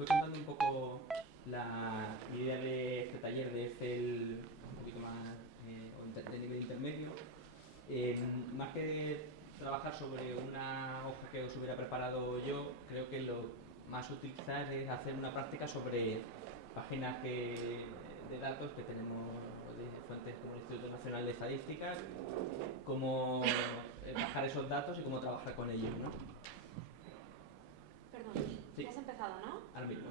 fue contando un poco la idea de este taller de Excel un poquito más de nivel intermedio. Más que trabajar sobre una hoja que os hubiera preparado yo, creo que lo más útil quizás es hacer una práctica sobre páginas de datos que tenemos de fuentes como el Instituto Nacional de Estadística, cómo bajar esos datos y cómo trabajar con ellos, ¿no? Perdón, sí. Ya has empezado, ¿no? Ahora mismo.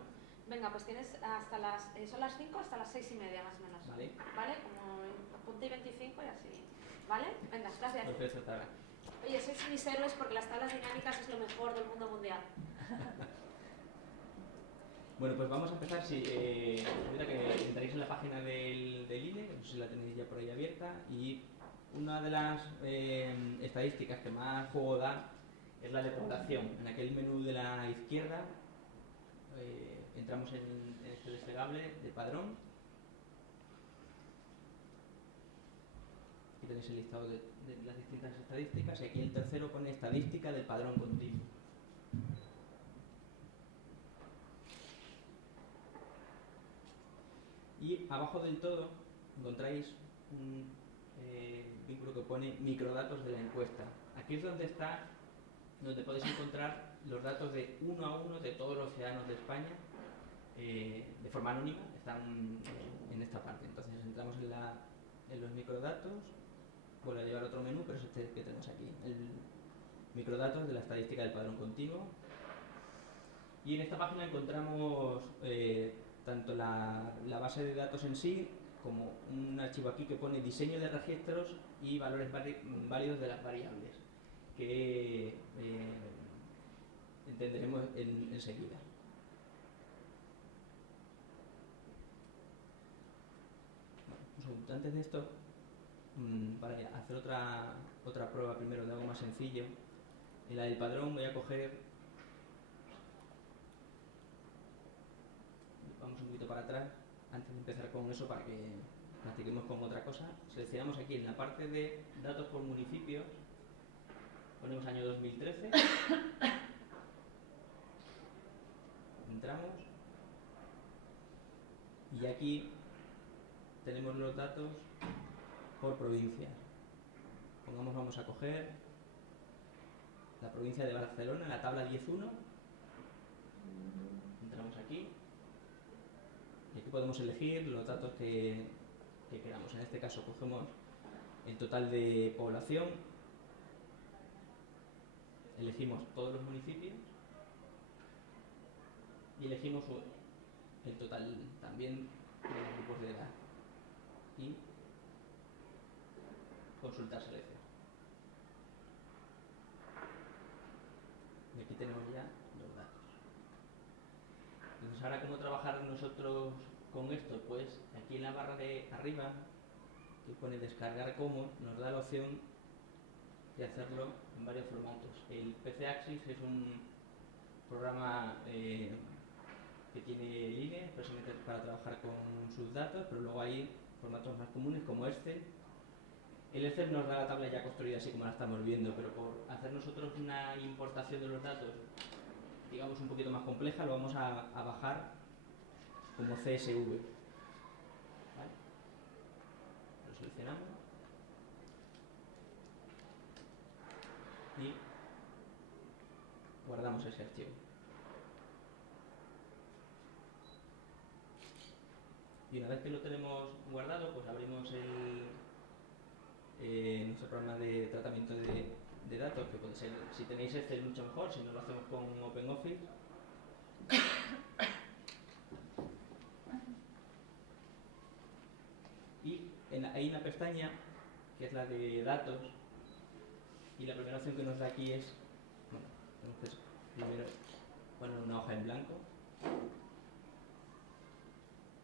Venga, pues tienes hasta las... son las 5 hasta las 6:30 más o menos. Vale. ¿Vale? Como punto y 25 y así. ¿Vale? Venga, gracias. Perfecto, hasta ahora. Oye, sois mis héroes porque las tablas dinámicas es lo mejor del mundo mundial. Bueno, pues vamos a empezar. Ahorita que entraréis en la página del INE, no sé si la tenéis ya por ahí abierta, y una de las estadísticas que más juego da es la de población. En aquel menú de la izquierda entramos en este desplegable de padrón. Aquí tenéis el listado de las distintas estadísticas y aquí el tercero pone estadística del padrón continuo. Y abajo del todo encontráis un vínculo que pone microdatos de la encuesta. Aquí es donde podéis encontrar los datos de uno a uno de todos los ciudadanos de España de forma anónima, están en esta parte. Entonces entramos en los microdatos, vuelvo a llevar otro menú, pero es este que tenemos aquí, el microdatos de la estadística del padrón continuo. Y en esta página encontramos tanto la base de datos en sí, como un archivo aquí que pone diseño de registros y valores válidos de las variables, que entenderemos enseguida. Un segundo. Antes de esto, para hacer otra prueba primero de algo más sencillo, en la del padrón voy a coger, vamos un poquito para atrás, antes de empezar con eso para que practiquemos con otra cosa. Seleccionamos aquí en la parte de datos por municipios, ponemos año 2013, entramos y aquí tenemos los datos por provincia. Vamos a coger la provincia de Barcelona, la tabla 10.1, entramos aquí y aquí podemos elegir los datos que queramos. En este caso cogemos el total de población, elegimos todos los municipios y elegimos el total también de los grupos de edad y consultar selección. Y aquí tenemos ya los datos. Entonces, ahora, ¿cómo trabajar nosotros con esto? Pues aquí en la barra de arriba, que pone descargar como, nos da la opción de hacerlo en varios formatos. El PC Axis es un programa que tiene el INE, precisamente para trabajar con sus datos, pero luego hay formatos más comunes como Excel. El Excel nos da la tabla ya construida así como la estamos viendo, pero por hacer nosotros una importación de los datos, digamos, un poquito más compleja, lo vamos a bajar como CSV. ¿Vale? Lo seleccionamos y guardamos ese archivo. Y una vez que lo tenemos guardado, pues abrimos nuestro programa de tratamiento de datos, que puede ser, si tenéis Excel, mucho mejor, si no lo hacemos con OpenOffice. Y hay una pestaña que es la de datos, y la primera opción que nos da aquí es, bueno, tenemos que primero poner una hoja en blanco,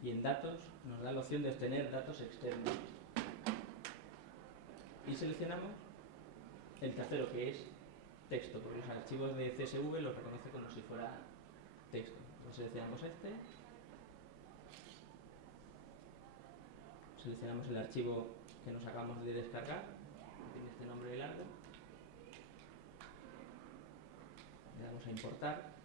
y en datos nos da la opción de obtener datos externos. Y seleccionamos el tercero, que es texto, porque los archivos de CSV los reconoce como si fuera texto. Entonces seleccionamos este, seleccionamos el archivo que nos acabamos de descargar, que tiene este nombre largo, le damos a importar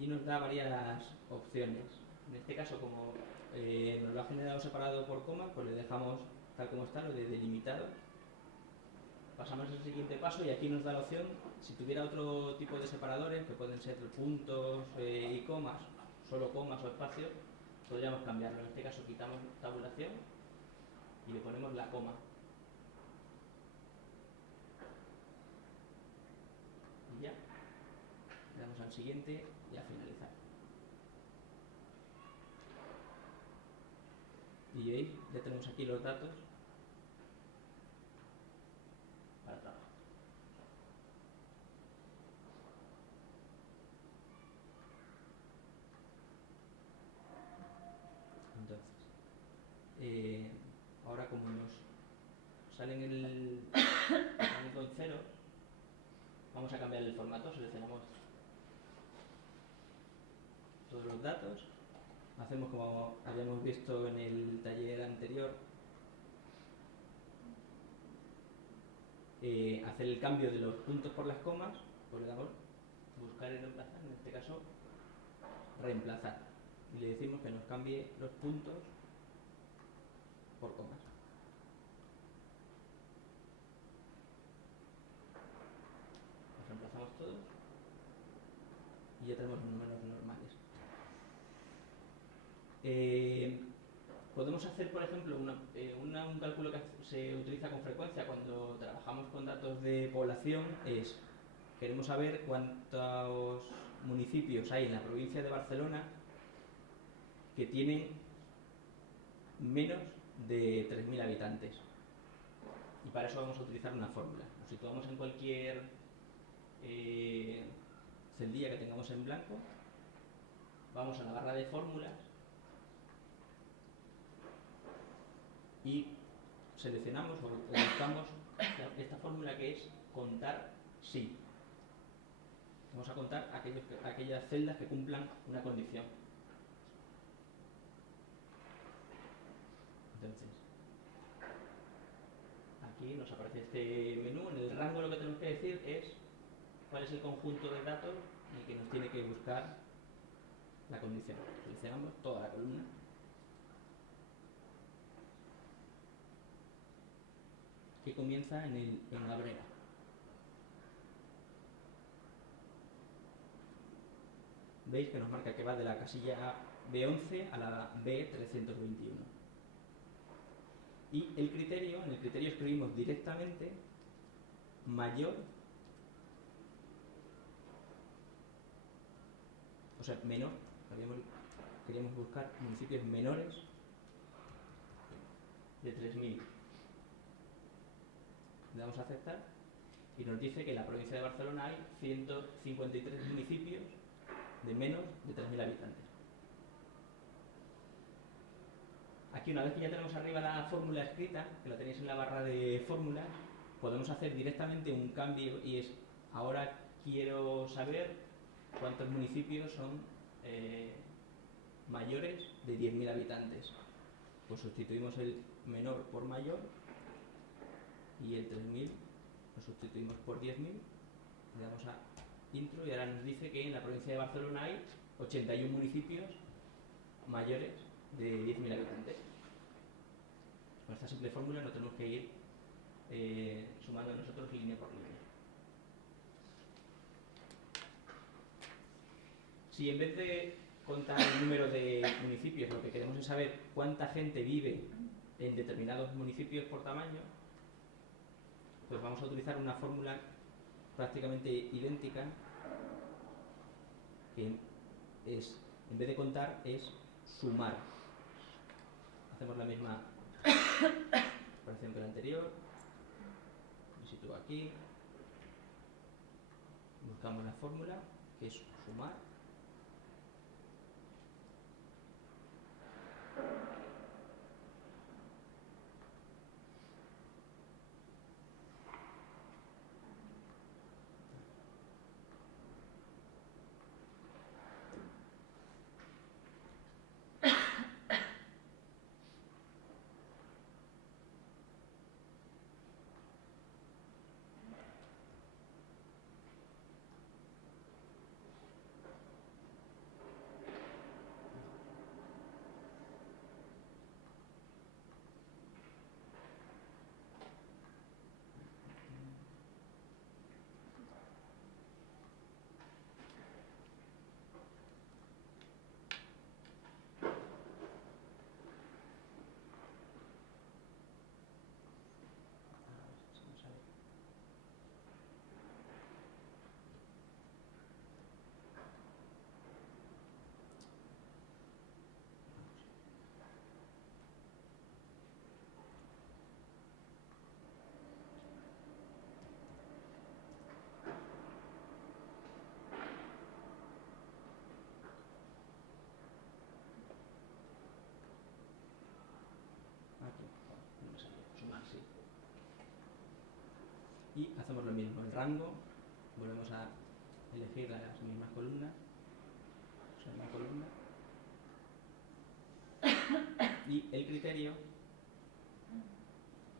y nos da varias opciones. En este caso, como nos lo ha generado separado por comas, pues le dejamos tal como está, lo de delimitado. Pasamos al siguiente paso y aquí nos da la opción, si tuviera otro tipo de separadores, que pueden ser puntos y comas, solo comas o espacios, podríamos cambiarlo. En este caso quitamos tabulación y le ponemos la coma. Y ya, le damos al siguiente y a finalizar. Y veis, ya tenemos aquí los datos para trabajar. Entonces, ahora como nos salen el con cero, vamos a cambiar el formato, seleccionamos todos los datos, hacemos como habíamos visto en el taller anterior, hacer el cambio de los puntos por las comas, pues le damos buscar y reemplazar, en este caso reemplazar, y le decimos que nos cambie los puntos por comas. Los reemplazamos todos y ya tenemos los números normales. Podemos hacer, por ejemplo, un cálculo que se utiliza con frecuencia cuando trabajamos con datos de población es, queremos saber cuántos municipios hay en la provincia de Barcelona que tienen menos de 3.000 habitantes. Y para eso vamos a utilizar una fórmula. Nos situamos en cualquier celdilla que tengamos en blanco, vamos a la barra de fórmulas y seleccionamos o buscamos esta fórmula que es contar sí. Vamos a contar aquellas celdas que cumplan una condición. Entonces, aquí nos aparece este menú. En el rango lo que tenemos que decir es cuál es el conjunto de datos en el que nos tiene que buscar la condición. Seleccionamos toda la columna. Que comienza en la breva. Veis que nos marca que va de la casilla B11 a la B321. Y el criterio, en el criterio escribimos directamente mayor, o sea, menor, queríamos buscar municipios menores de 3.000. Le damos a aceptar y nos dice que en la provincia de Barcelona hay 153 municipios de menos de 3.000 habitantes. Aquí, una vez que ya tenemos arriba la fórmula escrita, que la tenéis en la barra de fórmulas, podemos hacer directamente un cambio y es, ahora quiero saber cuántos municipios son mayores de 10.000 habitantes. Pues sustituimos el menor por mayor y el 3.000 lo sustituimos por 10.000, le damos a intro y ahora nos dice que en la provincia de Barcelona hay 81 municipios mayores de 10.000 habitantes. Con esta simple fórmula no tenemos que ir sumando nosotros línea por línea. Si en vez de contar el número de municipios lo que queremos es saber cuánta gente vive en determinados municipios por tamaño, pues vamos a utilizar una fórmula prácticamente idéntica, que es, en vez de contar, es sumar. Hacemos la misma operación que la anterior, me sitúo aquí, buscamos la fórmula, que es sumar, Y hacemos lo mismo, el rango, volvemos a elegir las mismas columnas, la misma columna, y el criterio,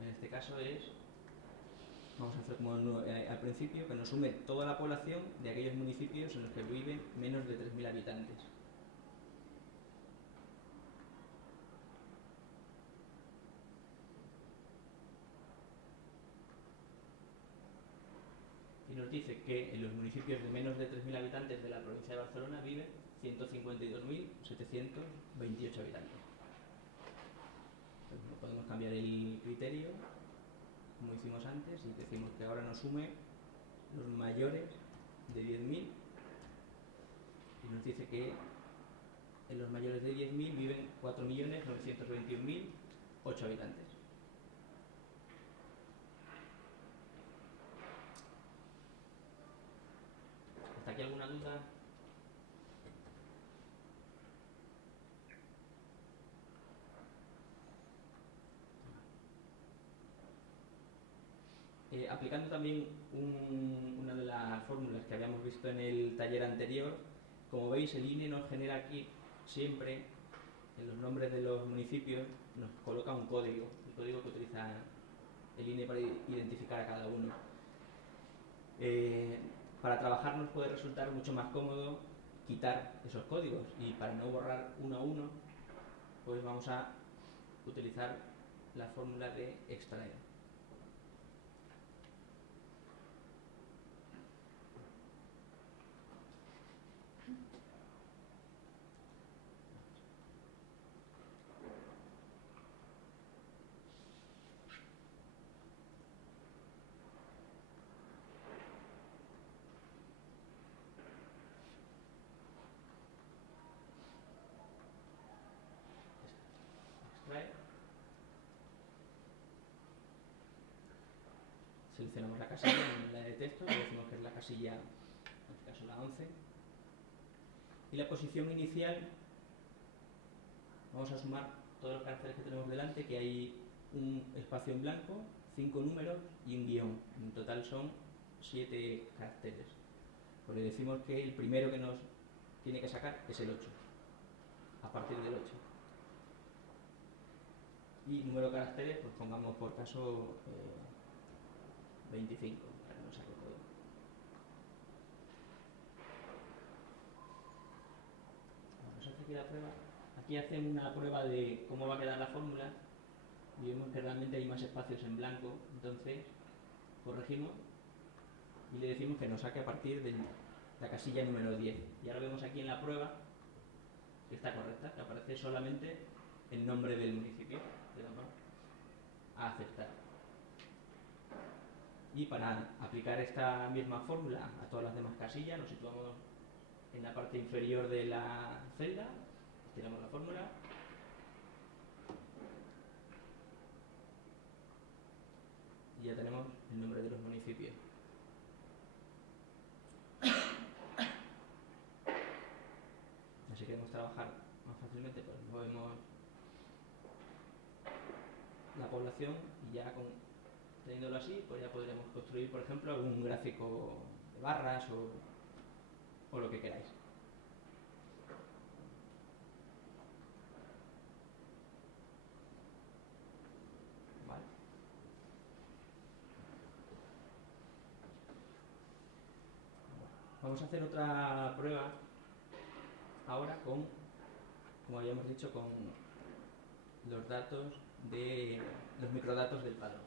en este caso es, vamos a hacer como al principio, que nos sume toda la población de aquellos municipios en los que viven menos de 3.000 habitantes. Y nos dice que en los municipios de menos de 3.000 habitantes de la provincia de Barcelona viven 152.728 habitantes. Entonces, podemos cambiar el criterio, como hicimos antes, y decimos que ahora nos sume los mayores de 10.000, y nos dice que en los mayores de 10.000 viven 4.921.008 habitantes. ¿Hasta aquí alguna duda? Aplicando también una de las fórmulas que habíamos visto en el taller anterior, como veis, el INE nos genera aquí siempre, en los nombres de los municipios, nos coloca un código, el código que utiliza el INE para identificar a cada uno. Para trabajar nos puede resultar mucho más cómodo quitar esos códigos, y para no borrar uno a uno, pues vamos a utilizar la fórmula de extraer. Seleccionamos la casilla en la de texto, le decimos que es la casilla, en este caso la 11, y la posición inicial, vamos a sumar todos los caracteres que tenemos delante, que hay un espacio en blanco, 5 números y un guión. En total son 7 caracteres. Pues le decimos que el primero que nos tiene que sacar es el 8, a partir del 8. Y número de caracteres, pues pongamos por caso 25, para que no saque todo. Vamos a hacer aquí la prueba. Aquí hacen una prueba de cómo va a quedar la fórmula y vemos que realmente hay más espacios en blanco. Entonces corregimos y le decimos que nos saque a partir de la casilla número 10. Y ahora vemos aquí en la prueba que está correcta, que aparece solamente el nombre del municipio. Le damos a aceptar. Y para aplicar esta misma fórmula a todas las demás casillas, nos situamos en la parte inferior de la celda, estiramos la fórmula y ya tenemos el nombre de los municipios. Si queremos trabajar más fácilmente, pues movemos la población y ya teniéndolo así, pues ya podremos construir, por ejemplo, algún gráfico de barras o lo que queráis. Vale. Vamos a hacer otra prueba ahora como habíamos dicho, con los datos de los microdatos del padrón.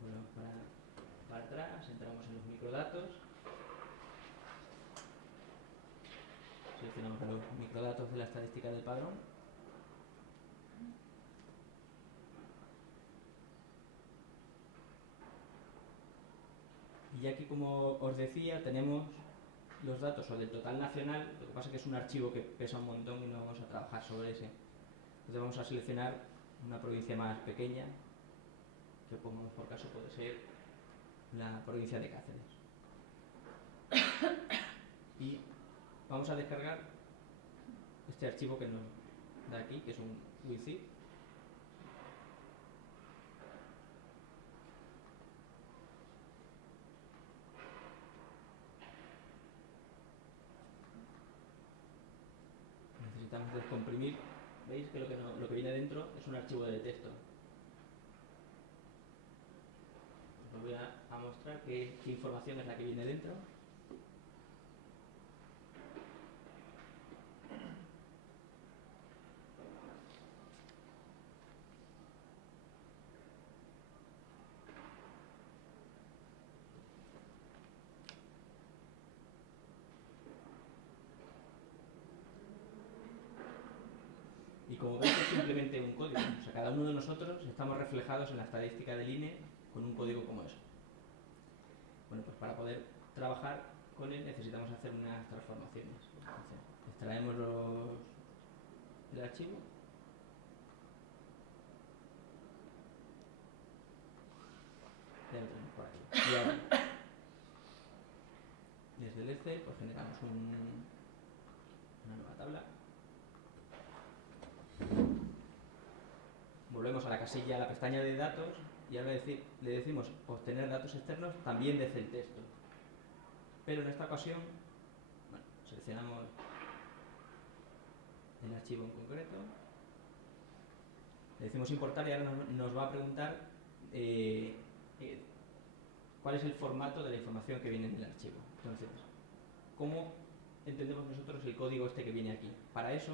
Volvemos para atrás, entramos en los microdatos, seleccionamos los microdatos de la estadística del padrón. Y aquí, como os decía, tenemos los datos o del total nacional, lo que pasa es que es un archivo que pesa un montón y no vamos a trabajar sobre ese. Entonces vamos a seleccionar una provincia más pequeña, que pongamos por caso puede ser la provincia de Cáceres. Y vamos a descargar este archivo que nos da aquí, que es un WinZip. Necesitamos descomprimir. Veis que lo que viene dentro es un archivo de texto. Os voy a mostrar qué información es la que viene dentro. Y como veis es simplemente un código. O sea, cada uno de nosotros estamos reflejados en la estadística del INE con un código como eso. Bueno, pues para poder trabajar con él necesitamos hacer unas transformaciones. Entonces, extraemos el archivo. Ya lo tenemos por aquí. Y ahora, desde el Excel, pues generamos una nueva tabla. Volvemos a la casilla, a la pestaña de datos y ahora le decimos obtener datos externos también desde el texto. Pero en esta ocasión, bueno, seleccionamos el archivo en concreto, le decimos importar y ahora nos va a preguntar cuál es el formato de la información que viene en el archivo. Entonces, ¿cómo entendemos nosotros el código este que viene aquí? Para eso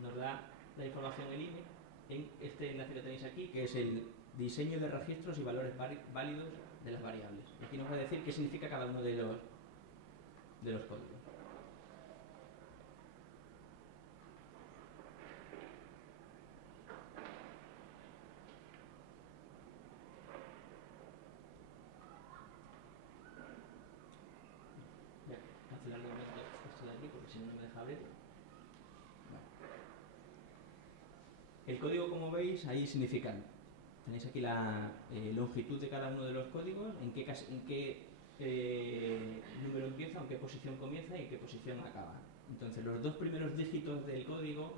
nos da la información el INE en este enlace que tenéis aquí, que es el diseño de registros y valores válidos de las variables. Aquí nos va a decir qué significa cada uno de los códigos. Voy a cancelar esto de aquí porque si no, no me deja abrir. El código, como veis, ahí significan. Tenéis aquí la longitud de cada uno de los códigos, en qué número empieza, en qué posición comienza y en qué posición acaba. Entonces, los dos primeros dígitos del código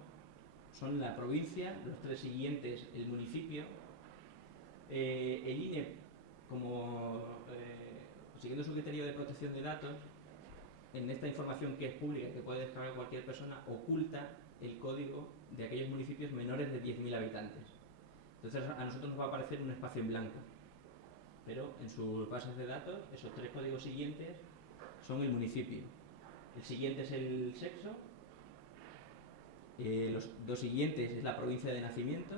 son la provincia, los tres siguientes el municipio. El INE, siguiendo su criterio de protección de datos, en esta información que es pública, que puede descargar cualquier persona, oculta el código de aquellos municipios menores de 10.000 habitantes. Entonces a nosotros nos va a aparecer un espacio en blanco, pero en sus bases de datos esos tres códigos siguientes son el municipio. El siguiente es el sexo, los dos siguientes es la provincia de nacimiento,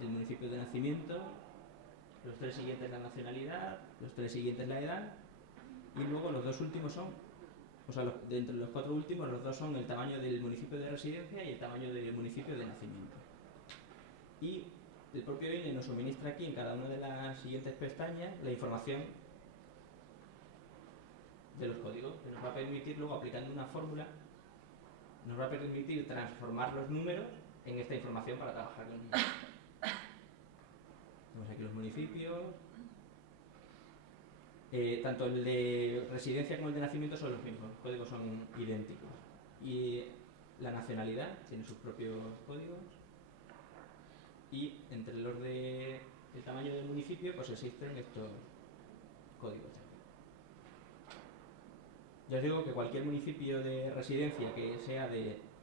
el municipio de nacimiento, los tres siguientes la nacionalidad, los tres siguientes la edad y luego los dos últimos son, o sea, de entre los cuatro últimos, los dos son el tamaño del municipio de residencia y el tamaño del municipio de nacimiento. Y el propio INE nos suministra aquí en cada una de las siguientes pestañas la información de los códigos, que nos va a permitir luego, aplicando una fórmula, nos va a permitir transformar los números en esta información para trabajar con ellos. Tenemos aquí los municipios. Tanto el de residencia como el de nacimiento son los mismos, los códigos son idénticos. Y la nacionalidad tiene sus propios códigos. Y entre los del tamaño del municipio, pues existen estos códigos. Ya os digo que cualquier municipio de residencia que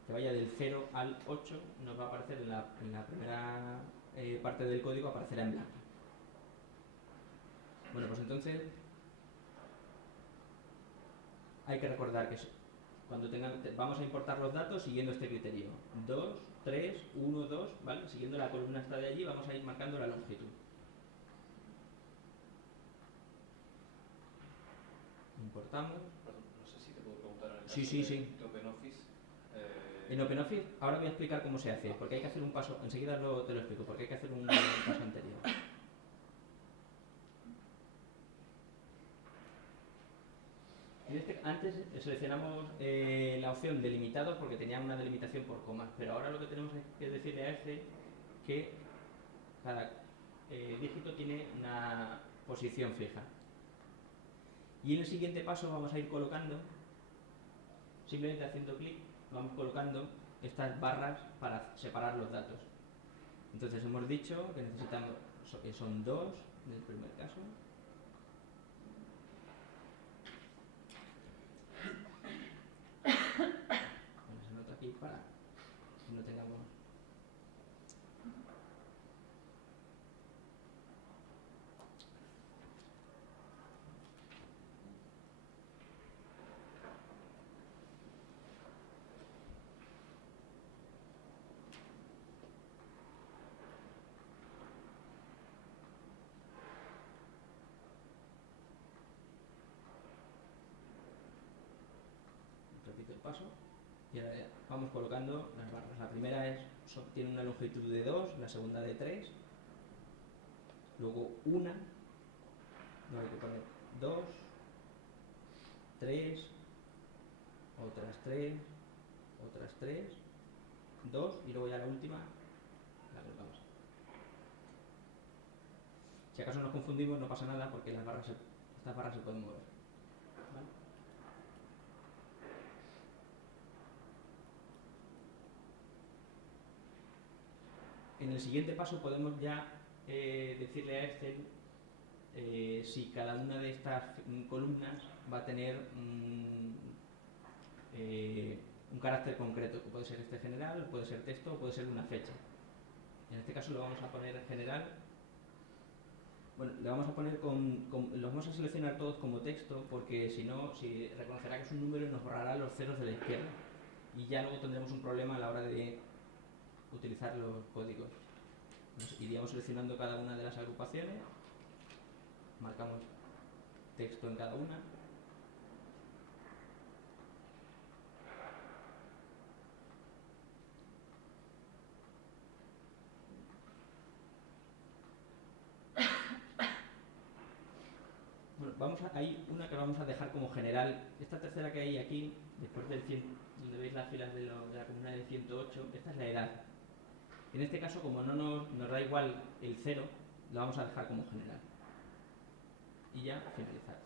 vaya del 0 al 8 nos va a aparecer en la primera parte del código, aparecerá en blanco. Bueno, pues entonces hay que recordar que cuando vamos a importar los datos siguiendo este criterio. 2, 3, 1, 2, ¿vale? Siguiendo la columna esta de allí vamos a ir marcando la longitud. Importamos. No sé si te puedo preguntar en el caso Sí. de OpenOffice. En OpenOffice ahora voy a explicar cómo se hace, porque hay que hacer un paso, enseguida te lo explico, porque hay que hacer un paso anterior. Antes seleccionamos la opción delimitados porque tenía una delimitación por comas, pero ahora lo que tenemos que decirle a este que cada dígito tiene una posición fija. Y en el siguiente paso vamos a ir colocando simplemente haciendo clic vamos colocando estas barras para separar los datos. Entonces hemos dicho que necesitamos, que son 2 en el primer caso. Bueno, se nota aquí para que no tengamos... Repito el paso y ahora ya vamos colocando las barras. La primera tiene una longitud de 2, la segunda de 3, luego una, no hay que poner 2, 3, otras 3, otras 3, 2 y luego ya la última la colocamos. Si acaso nos confundimos no pasa nada porque estas barras se pueden mover. ¿Vale? En el siguiente paso podemos ya decirle a Excel si cada una de estas columnas va a tener un carácter concreto, que puede ser este general, puede ser texto o puede ser una fecha. En este caso lo vamos a poner general. Bueno, le vamos a poner los vamos a seleccionar todos como texto porque si no, si reconocerá que es un número y nos borrará los ceros de la izquierda. Y ya luego tendremos un problema a la hora de utilizar los códigos. Iríamos seleccionando cada una de las agrupaciones, marcamos texto en cada una. Bueno, hay una que vamos a dejar como general. Esta tercera que hay aquí, después del 100, donde veis las filas de la columna de 108, esta es la edad. En este caso, como no nos da igual el 0, lo vamos a dejar como general. Y ya finalizar.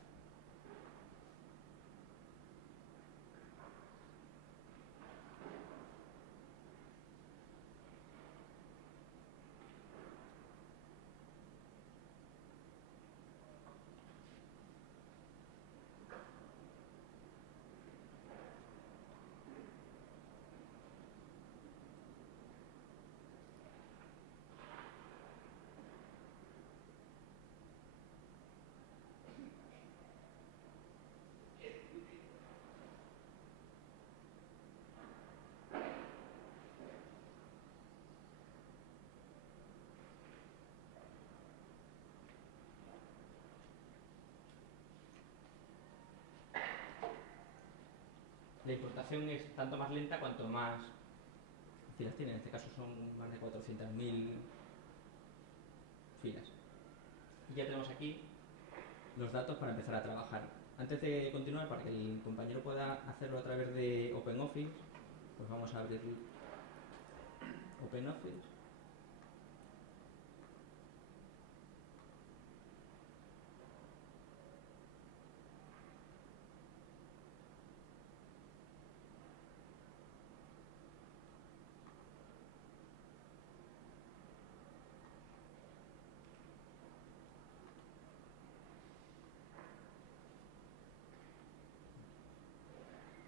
La importación es tanto más lenta cuanto más filas tiene. En este caso son más de 400.000 filas. Y ya tenemos aquí los datos para empezar a trabajar. Antes de continuar, para que el compañero pueda hacerlo a través de OpenOffice, pues vamos a abrir OpenOffice.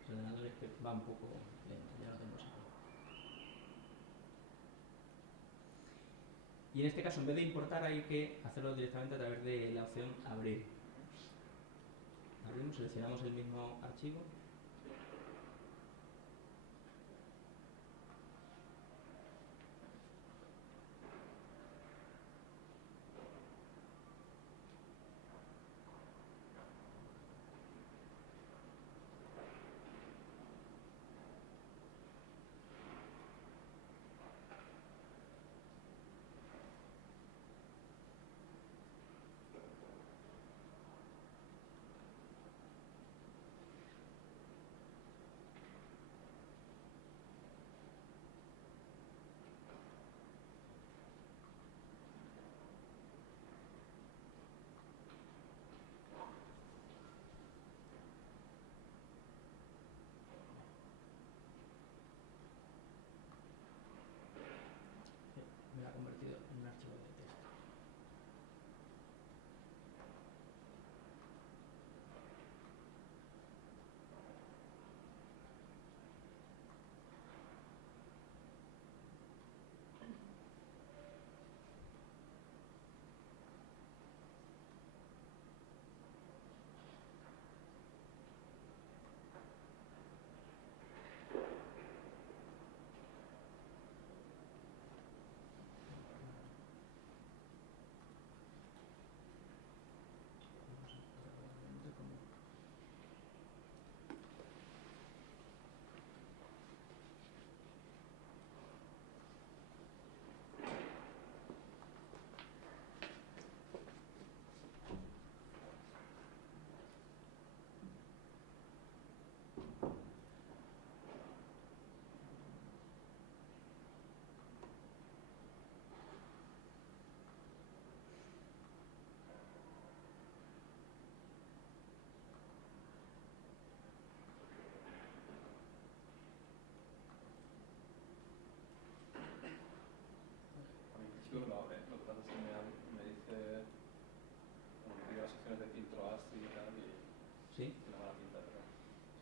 El ordenador es que va un poco lento, ya lo tenemos aquí. Y en este caso, en vez de importar, hay que hacerlo directamente a través de la opción abrir. Abrimos, seleccionamos el mismo archivo.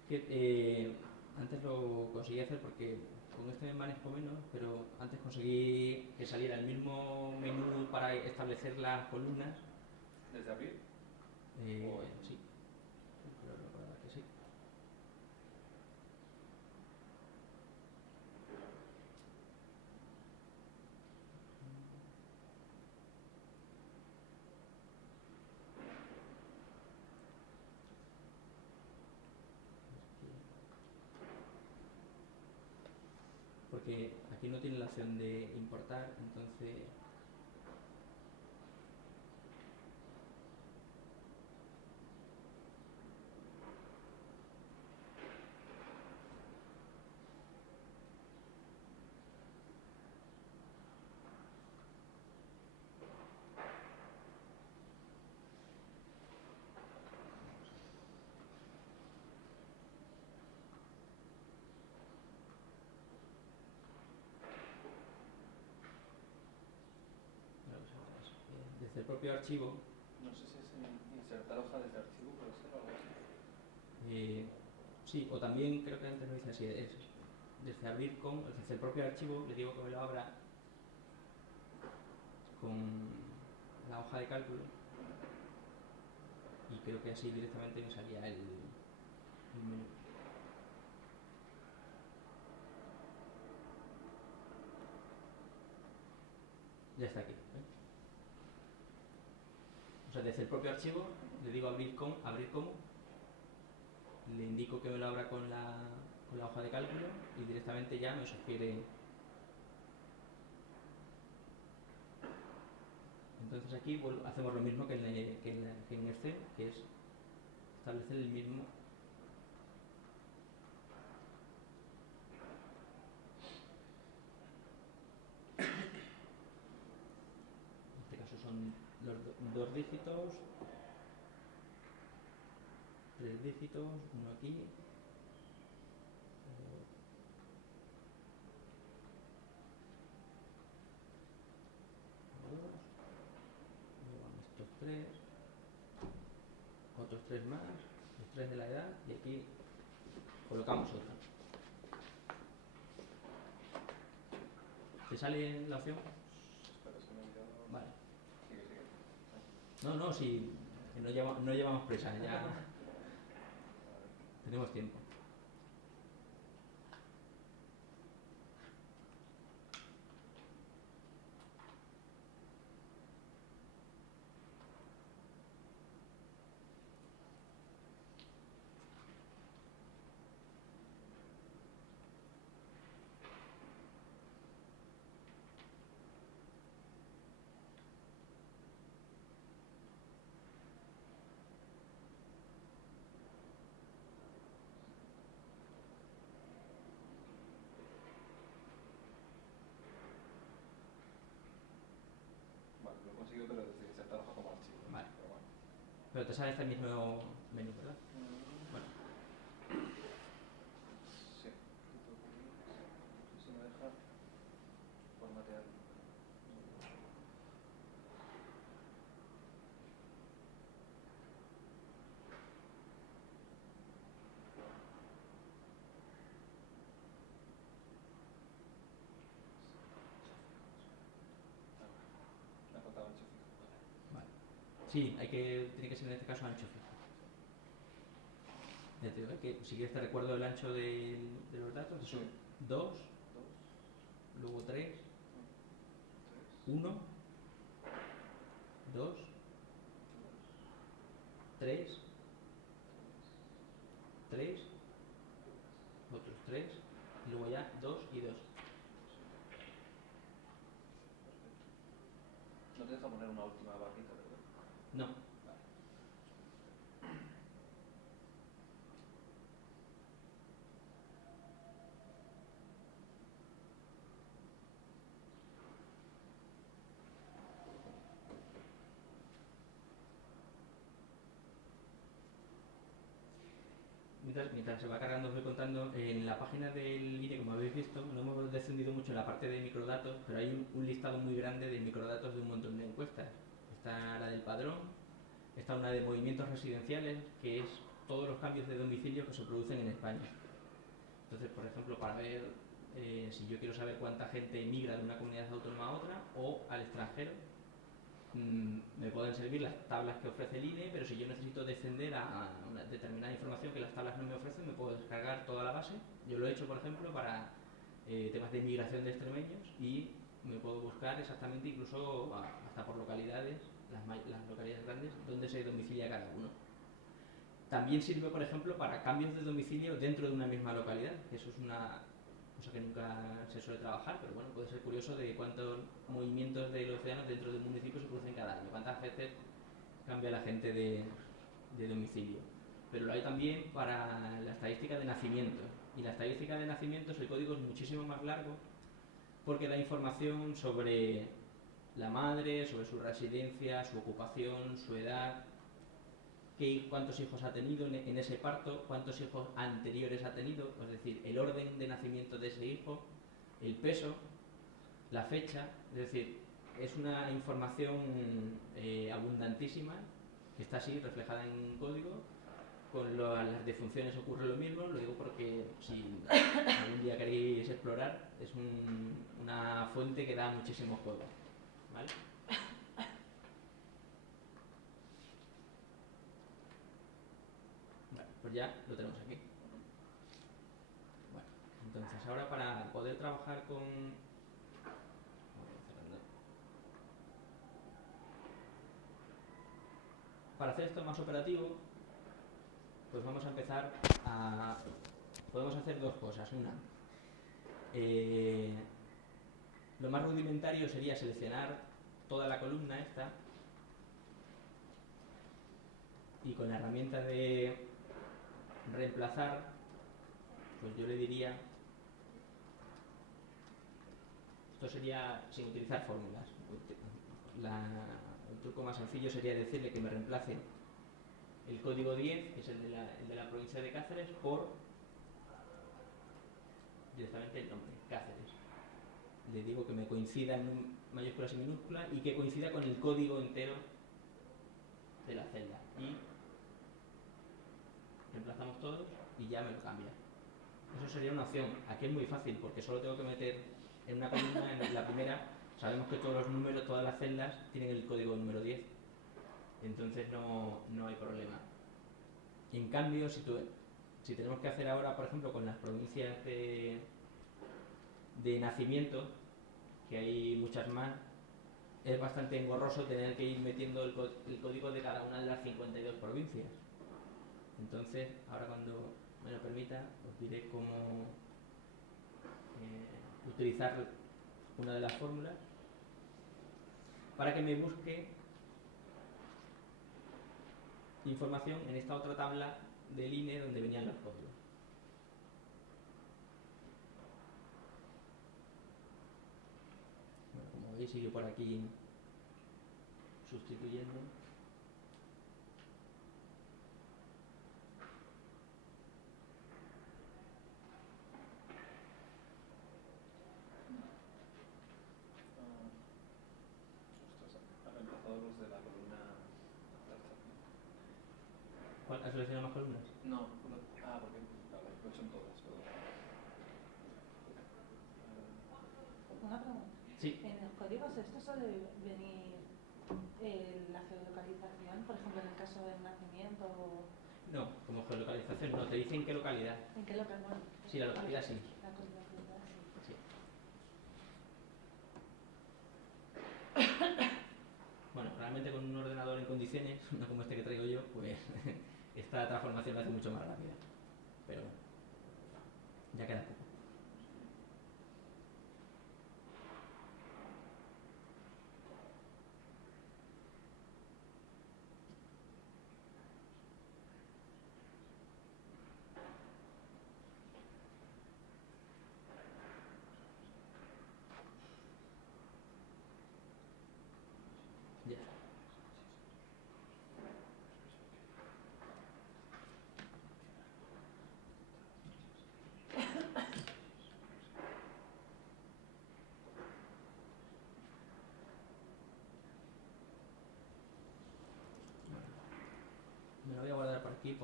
Que, antes lo conseguí hacer porque con este me manejo menos, pero antes conseguí que saliera el mismo menú para establecer las columnas. ¿Desde abril? Sí, creo recordar que sí. Porque aquí no tiene la opción de importar, entonces vamos a ver eso. Desde el propio archivo, No sé si es en insertar hoja desde archivo, puede ser o algo así. sí, o también creo que antes lo hice así, es desde abrir con, desde el propio archivo, le digo que me lo abra con la hoja de cálculo y creo que así directamente me salía el menú. Ya está aquí. O sea, desde el propio archivo le digo abrir como, le indico que me lo abra con la hoja de cálculo y directamente ya me sugiere. Entonces aquí hacemos lo mismo que en Excel, que es establecer el mismo. En este caso son los dos dígitos, 3 dígitos, uno aquí, dos, luego van estos 3, otros 3 más, los 3 de la edad y aquí colocamos otro. ¿Te sale la opción? Espera, se me ha olvidado. Vale. Sigue. No, si no llevamos presa, ya tenemos tiempo. Vale, lo he conseguido, pero desde insertar hoja como archivo. Vale. Pero bueno. Pero te sale este mismo menú, ¿verdad? Bueno, Sí. No sé si me deja formatear. Me ha faltado ancho fijo. vale. Sí, tiene que ser en este caso ancho fijo. Ya te digo, que si quieres te recuerdo el ancho de los datos, que son 2, 2, luego 3, 3, 1, 2, 3, 3, otros 3, y luego ya 2 y 2. no te deja poner una última barrita, ¿verdad? No. Mientras se va cargando, os voy contando, en la página del vídeo, como habéis visto, no hemos descendido mucho en la parte de microdatos, pero hay un listado muy grande de microdatos de un montón de encuestas. Está la del padrón, está una de movimientos residenciales, que es todos los cambios de domicilio que se producen en España. Entonces, por ejemplo, para ver si yo quiero saber cuánta gente migra de una comunidad autónoma a otra o al extranjero, me pueden servir las tablas que ofrece el INE, pero si yo necesito descender a una determinada información que las tablas no me ofrecen, me puedo descargar toda la base. Yo lo he hecho, por ejemplo, para temas de inmigración de extremeños, y me puedo buscar exactamente, incluso hasta por localidades, las localidades grandes, donde se domicilia cada uno. También sirve, por ejemplo, para cambios de domicilio dentro de una misma localidad, que eso es una cosa que nunca se suele trabajar, pero bueno, puede ser curioso de cuántos movimientos de los ciudadanos dentro de un municipio se producen cada año, cuántas veces cambia la gente de domicilio. Pero lo hay también para la estadística de nacimientos, y la estadística de nacimientos, el código es muchísimo más largo porque da información sobre la madre, sobre su residencia, su ocupación, su edad, cuántos hijos ha tenido en ese parto, cuántos hijos anteriores ha tenido, es decir, el orden de nacimiento de ese hijo, el peso, la fecha, es decir, es una información abundantísima, que está así reflejada en código. Con las defunciones ocurre lo mismo, lo digo porque si algún día queréis explorar, es una fuente que da muchísimo juego, ¿vale? Bueno, pues ya lo tenemos aquí. Bueno, entonces ahora para poder trabajar con... Para hacer esto más operativo, pues vamos a empezar a... Podemos hacer dos cosas. Una, lo más rudimentario sería seleccionar toda la columna esta, y con la herramienta de reemplazar, pues yo le diría, esto sería sin utilizar fórmulas. El truco más sencillo sería decirle que me reemplace el código 10, que es el de la provincia de Cáceres, por directamente el nombre, Cáceres. Le digo que me coincida en mayúsculas y minúsculas y que coincida con el código entero de la celda. Y reemplazamos todos y ya me lo cambia. Eso sería una opción. Aquí es muy fácil porque solo tengo que meter en una columna, en la primera, sabemos que todos los números, todas las celdas tienen el código número 10. Entonces no hay problema. En cambio, si tenemos que hacer ahora, por ejemplo, con las provincias de nacimiento, que hay muchas más, es bastante engorroso tener que ir metiendo el código de cada una de las 52 provincias. Entonces, ahora cuando me lo permita, os diré cómo utilizar una de las fórmulas para que me busque información en esta otra tabla del INE donde venían los códigos. Bueno, como veis, sigue por aquí sustituyendo. Ha reemplazado los de la columna tercera. ¿Has seleccionado más columnas? No, porque vale, lo he hecho en todas, perdón. Una pregunta. Sí. En los códigos esto suele venir la geolocalización, por ejemplo, en el caso del nacimiento. No, como geolocalización no, te dicen qué localidad. ¿En qué local? Bueno, Sí, la localidad sí. La localidad sí. Sí. Bueno, realmente con un ordenador en condiciones, no como este que traigo yo, pues esta transformación la hace mucho más rápida. Pero bueno, ya queda poco. Ya.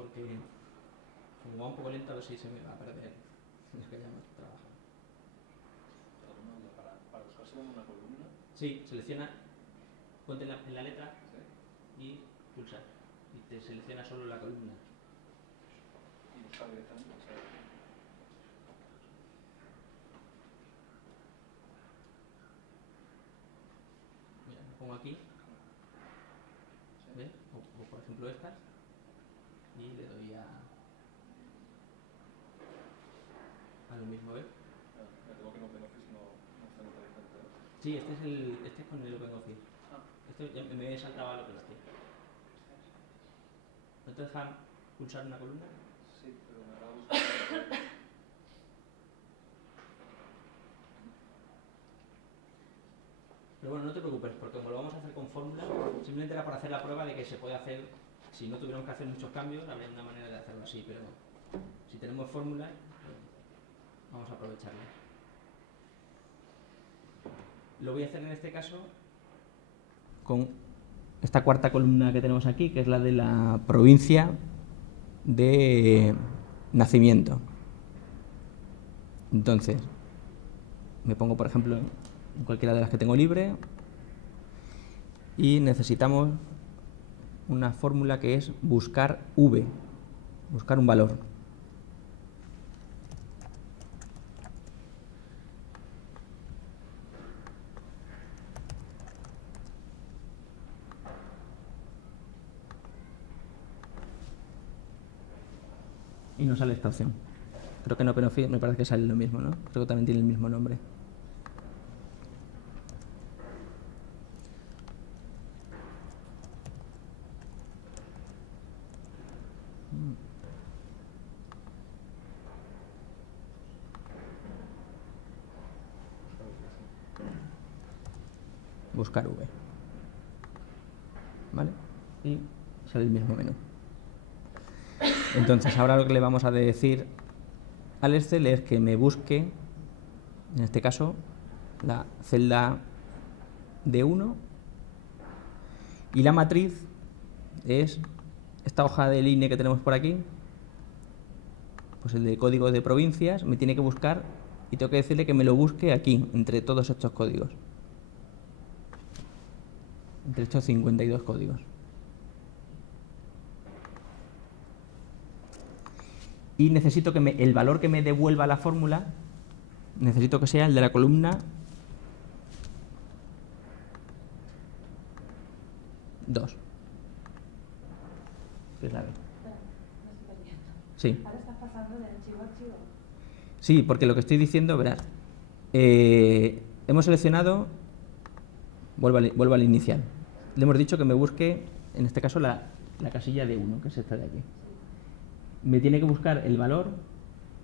porque como va un poco lento a ver si se me va a perder lo que hayamos trabajado. Para buscarse como una columna. Sí, selecciona, ponte en la letra Sí. y pulsar. Y te selecciona solo la columna. Y buscar directamente. O sea, Mira, lo pongo aquí, sí. ¿ves? O por ejemplo estas. Y le doy a lo mismo, ¿ves? Me tengo que no OpenOffice no está nota diferente. Sí, este es con el OpenOffice. Esto ya me he saltado a lo que hostia. ¿No te dejan pulsar una columna? Sí, pero me agrada buscar. Pero bueno, no te preocupes, porque como lo vamos a hacer con fórmula, simplemente era para hacer la prueba de que se puede hacer, si no tuviéramos que hacer muchos cambios, habría una manera de hacerlo así, pero si tenemos fórmula, vamos a aprovecharla. Lo voy a hacer en este caso con esta cuarta columna que tenemos aquí, que es la de la provincia de nacimiento. Entonces, me pongo, por ejemplo, en cualquiera de las que tengo libre y necesitamos una fórmula que es buscar v, buscar un valor. Y nos sale esta opción. Creo que en OpenOffice me parece que sale lo mismo, ¿no? Creo que también tiene el mismo nombre. Buscar V. ¿Vale? Y sale el mismo menú. Entonces, ahora lo que le vamos a decir al Excel es que me busque, en este caso, la celda D1 y la matriz es esta hoja de línea que tenemos por aquí, pues el de código de provincias, me tiene que buscar y tengo que decirle que me lo busque aquí, entre todos estos códigos. Entre estos 52 códigos. Y necesito que el valor que me devuelva la fórmula, necesito que sea el de la columna 2. ¿Qué es la B? Espera, no estoy perdiendo. Sí. Ahora estás pasando de archivo a archivo. Sí, porque lo que estoy diciendo, verás, hemos seleccionado, vuelvo al inicial, le hemos dicho que me busque, en este caso, la casilla de 1, que es esta de aquí. Me tiene que buscar el valor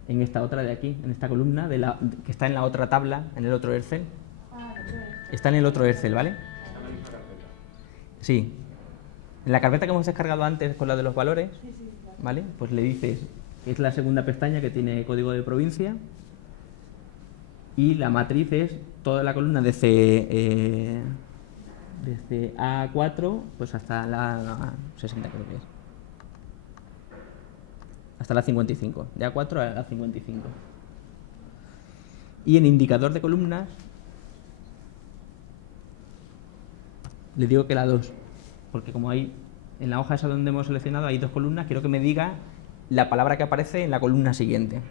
en esta otra de aquí, en esta columna, que está en la otra tabla, en el otro Excel. Ah, lo creo. Está en el otro Excel, ¿vale? Está en la misma carpeta. Sí. En la carpeta que hemos descargado antes con la de los valores, Sí, sí, claro. ¿vale? Pues le dices, es la segunda pestaña que tiene código de provincia y la matriz es toda la columna desde A4 pues hasta la 60, creo que es. Hasta la 55, de A4 a la 55. Y en indicador de columnas le digo que la 2, porque como hay en la hoja esa donde hemos seleccionado hay 2 columnas, quiero que me diga la palabra que aparece en la columna siguiente.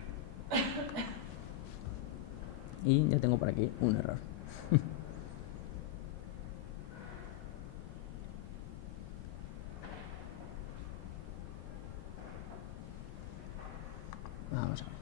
Y ya tengo por aquí un error. Vamos a ver.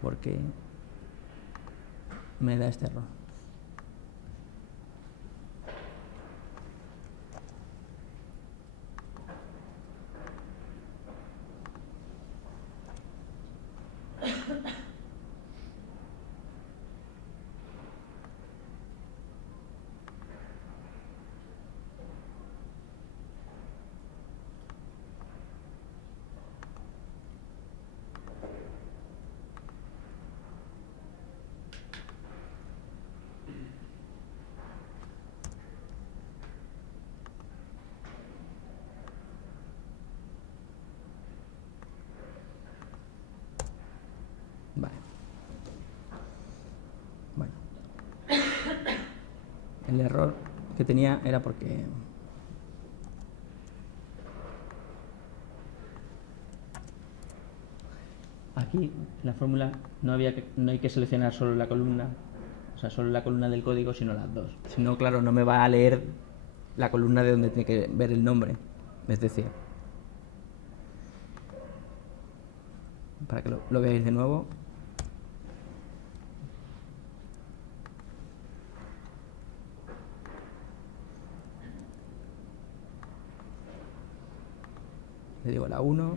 ¿Por qué me da este error? Vale. Bueno. El error que tenía era porque aquí la fórmula no hay que seleccionar solo la columna, o sea, solo la columna del código, sino las dos. Si no, claro, no me va a leer la columna de donde tiene que ver el nombre. Es decir, para que lo veáis de nuevo. Le digo la 1.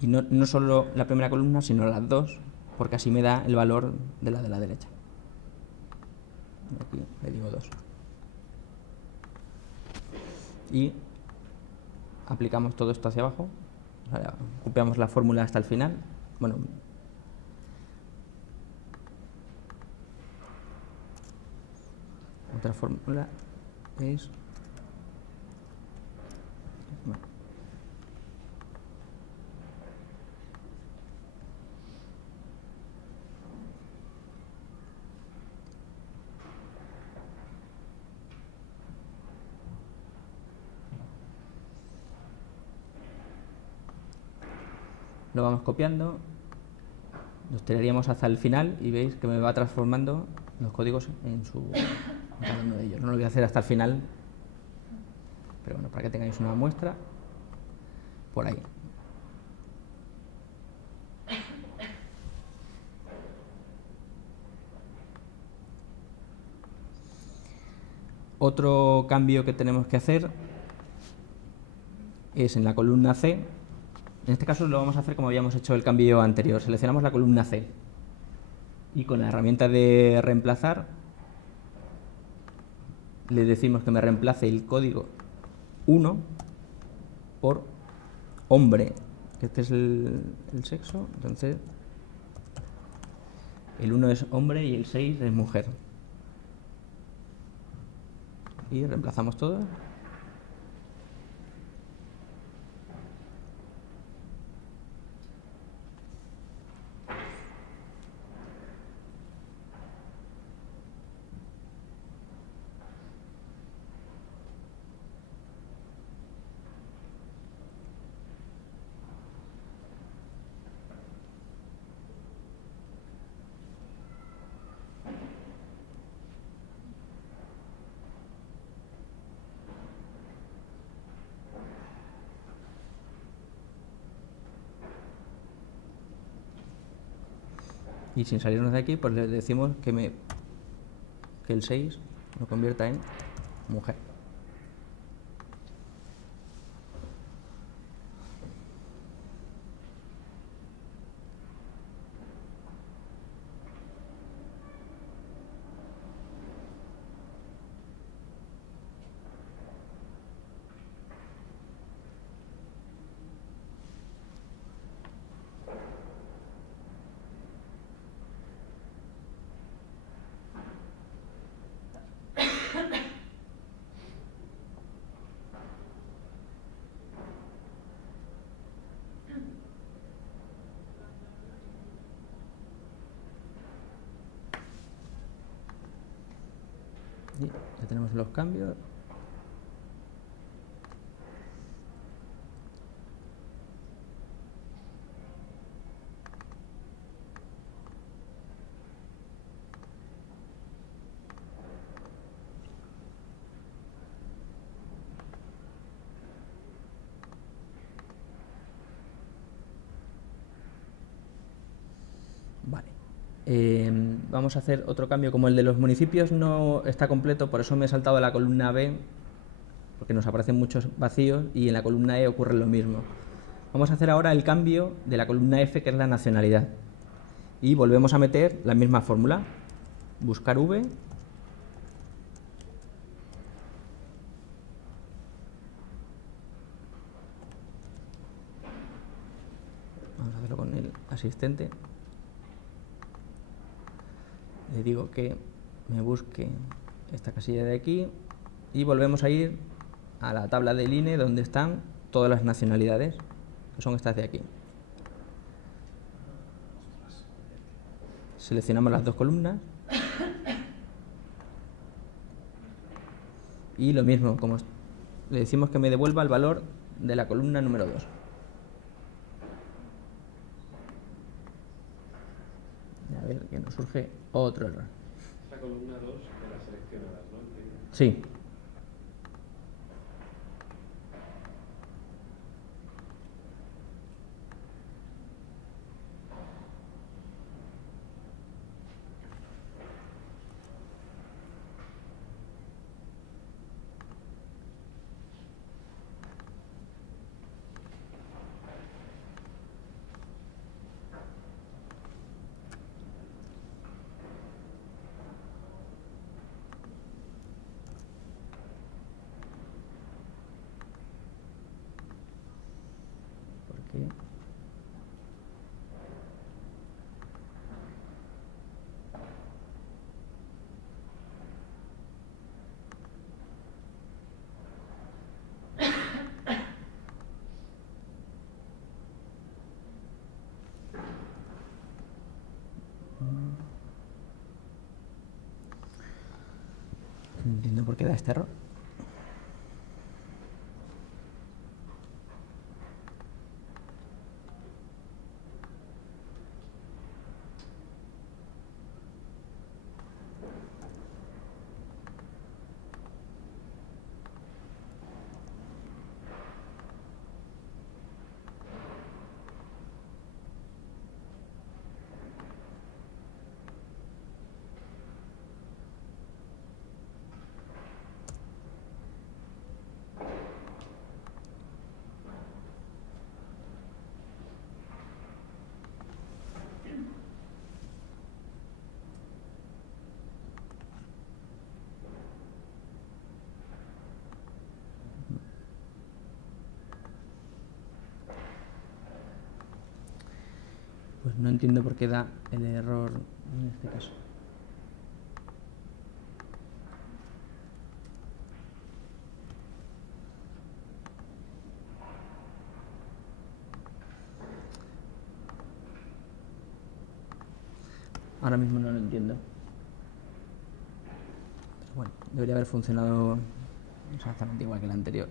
Y no solo la primera columna, sino las dos, porque así me da el valor de la derecha. Aquí le digo 2. Y aplicamos todo esto hacia abajo. Ahora, copiamos la fórmula hasta el final. Bueno, otra fórmula es... Bueno. Lo vamos copiando, los tiraríamos hasta el final y veis que me va transformando los códigos en cada uno de ellos. No lo voy a hacer hasta el final, pero bueno, para que tengáis una muestra por ahí. Otro cambio que tenemos que hacer es en la columna C. En este caso lo vamos a hacer como habíamos hecho el cambio anterior. Seleccionamos la columna C y con la herramienta de reemplazar le decimos que me reemplace el código 1 por hombre, que este es el sexo. Entonces el 1 es hombre y el 6 es mujer. Y reemplazamos todo. Y sin salirnos de aquí, pues le decimos que el 6 lo convierta en mujer. Y ya tenemos los cambios. Vamos a hacer otro cambio. Como el de los municipios no está completo, por eso me he saltado a la columna B, porque nos aparecen muchos vacíos, y en la columna E ocurre lo mismo. Vamos a hacer ahora el cambio de la columna F, que es la nacionalidad. Y volvemos a meter la misma fórmula. Buscar V. Vamos a hacerlo con el asistente. Le digo que me busque esta casilla de aquí y volvemos a ir a la tabla del INE donde están todas las nacionalidades, que son estas de aquí. Seleccionamos las dos columnas y lo mismo, como le decimos que me devuelva el valor de la columna número 2. A ver, que nos surge otro error. La columna 2 de las seleccionadas, ¿no? Sí. ¿Por qué? No entiendo por qué da este error. Pues no entiendo por qué da el error en este caso. Ahora mismo no lo entiendo. Pero bueno, debería haber funcionado exactamente igual que el anterior.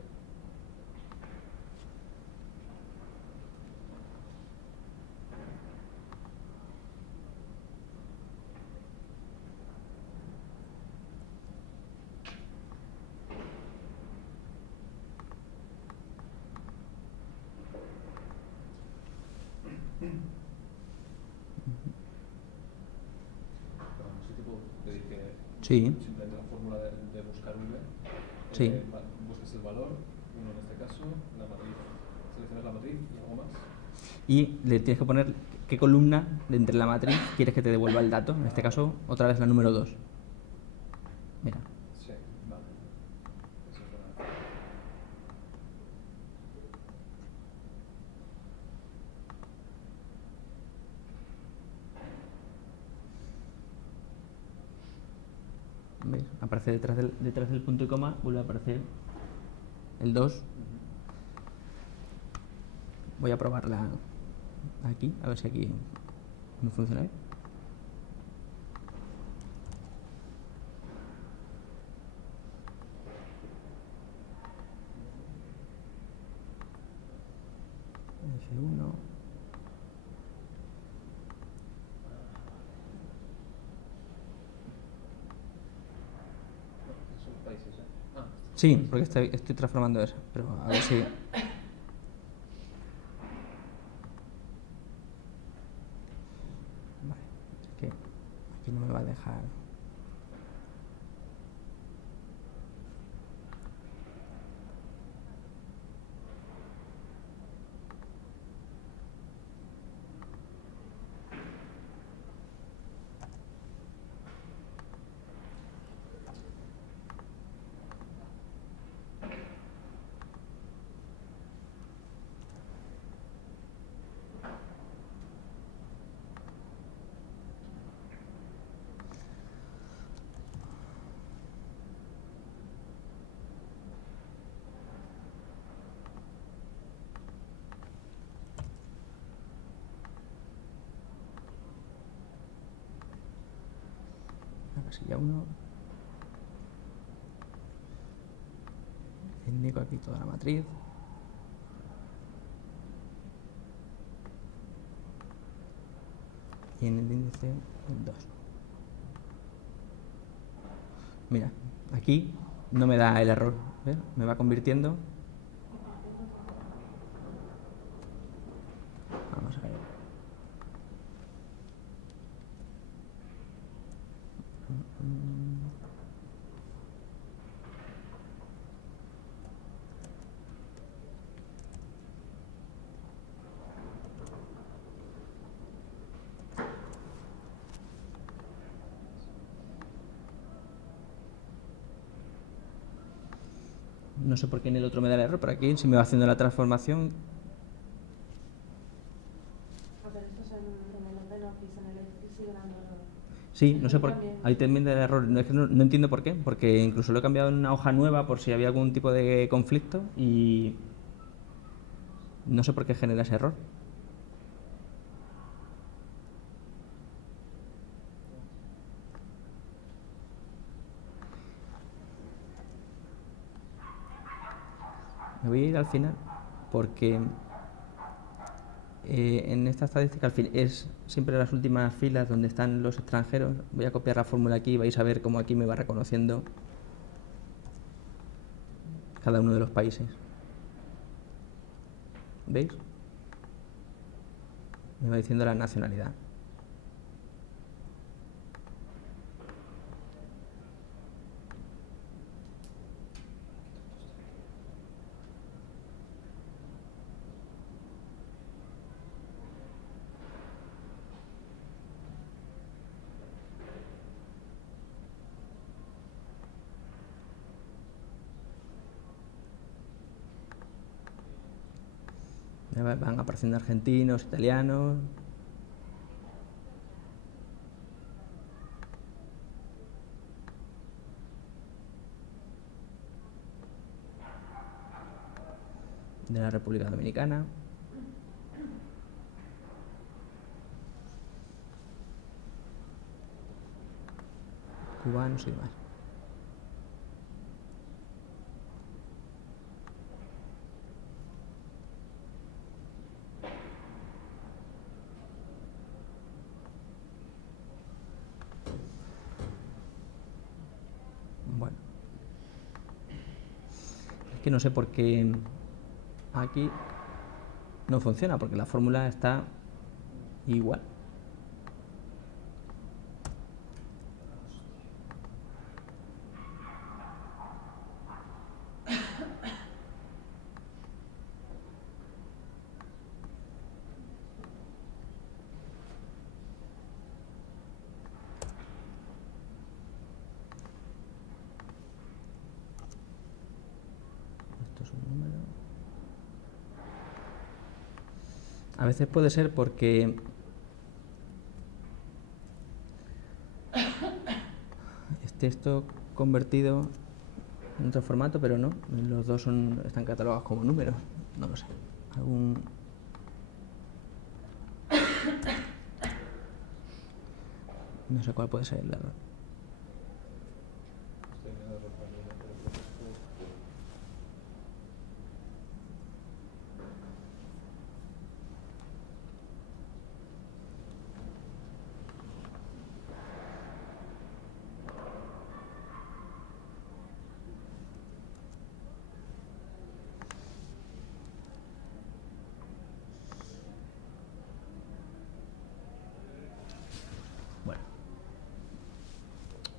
Pero en ese tipo le dije Sí, simplemente la fórmula de buscar V. Sí. Buscas el valor, uno en este caso, la matriz, seleccionas la matriz y algo más. y le tienes que poner qué columna de entre la matriz quieres que te devuelva el dato. En este caso, otra vez la número 2. Mira. Sí, vale. Eso es verdad. ¿Ves? Aparece detrás del punto y coma, vuelve a aparecer el 2. Voy a probarla aquí, a ver si aquí no funciona bien. F1. Son países, ¿eh? Ah, Sí, porque estoy transformando eso, pero a ver si... Vale, es que casilla 1. Indico aquí toda la matriz. Y en el índice el 2. Mira, aquí no me da el error, ¿ves? Me va convirtiendo. Vamos a ver. No sé por qué en el otro me da el error, pero aquí si me va haciendo la transformación. A ver, esto es en el OpenOffice, en el Excel sigue dando error. Sí, no sé por qué. Ahí también da el error. No, es que no entiendo por qué, porque incluso lo he cambiado en una hoja nueva por si había algún tipo de conflicto y no sé por qué genera ese error. Me voy a ir al final porque en esta estadística al fin es siempre las últimas filas donde están los extranjeros. Voy a copiar la fórmula aquí y vais a ver cómo aquí me va reconociendo cada uno de los países. ¿Veis? Me va diciendo la nacionalidad. Van apareciendo argentinos, italianos. De la República Dominicana. Cubanos y demás. Bueno, es que no sé por qué aquí no funciona, porque la fórmula está igual. Esto es un número. A veces puede ser porque esté esto convertido en otro formato, pero no, los dos están catalogados como números, no lo sé. No sé cuál puede ser el error.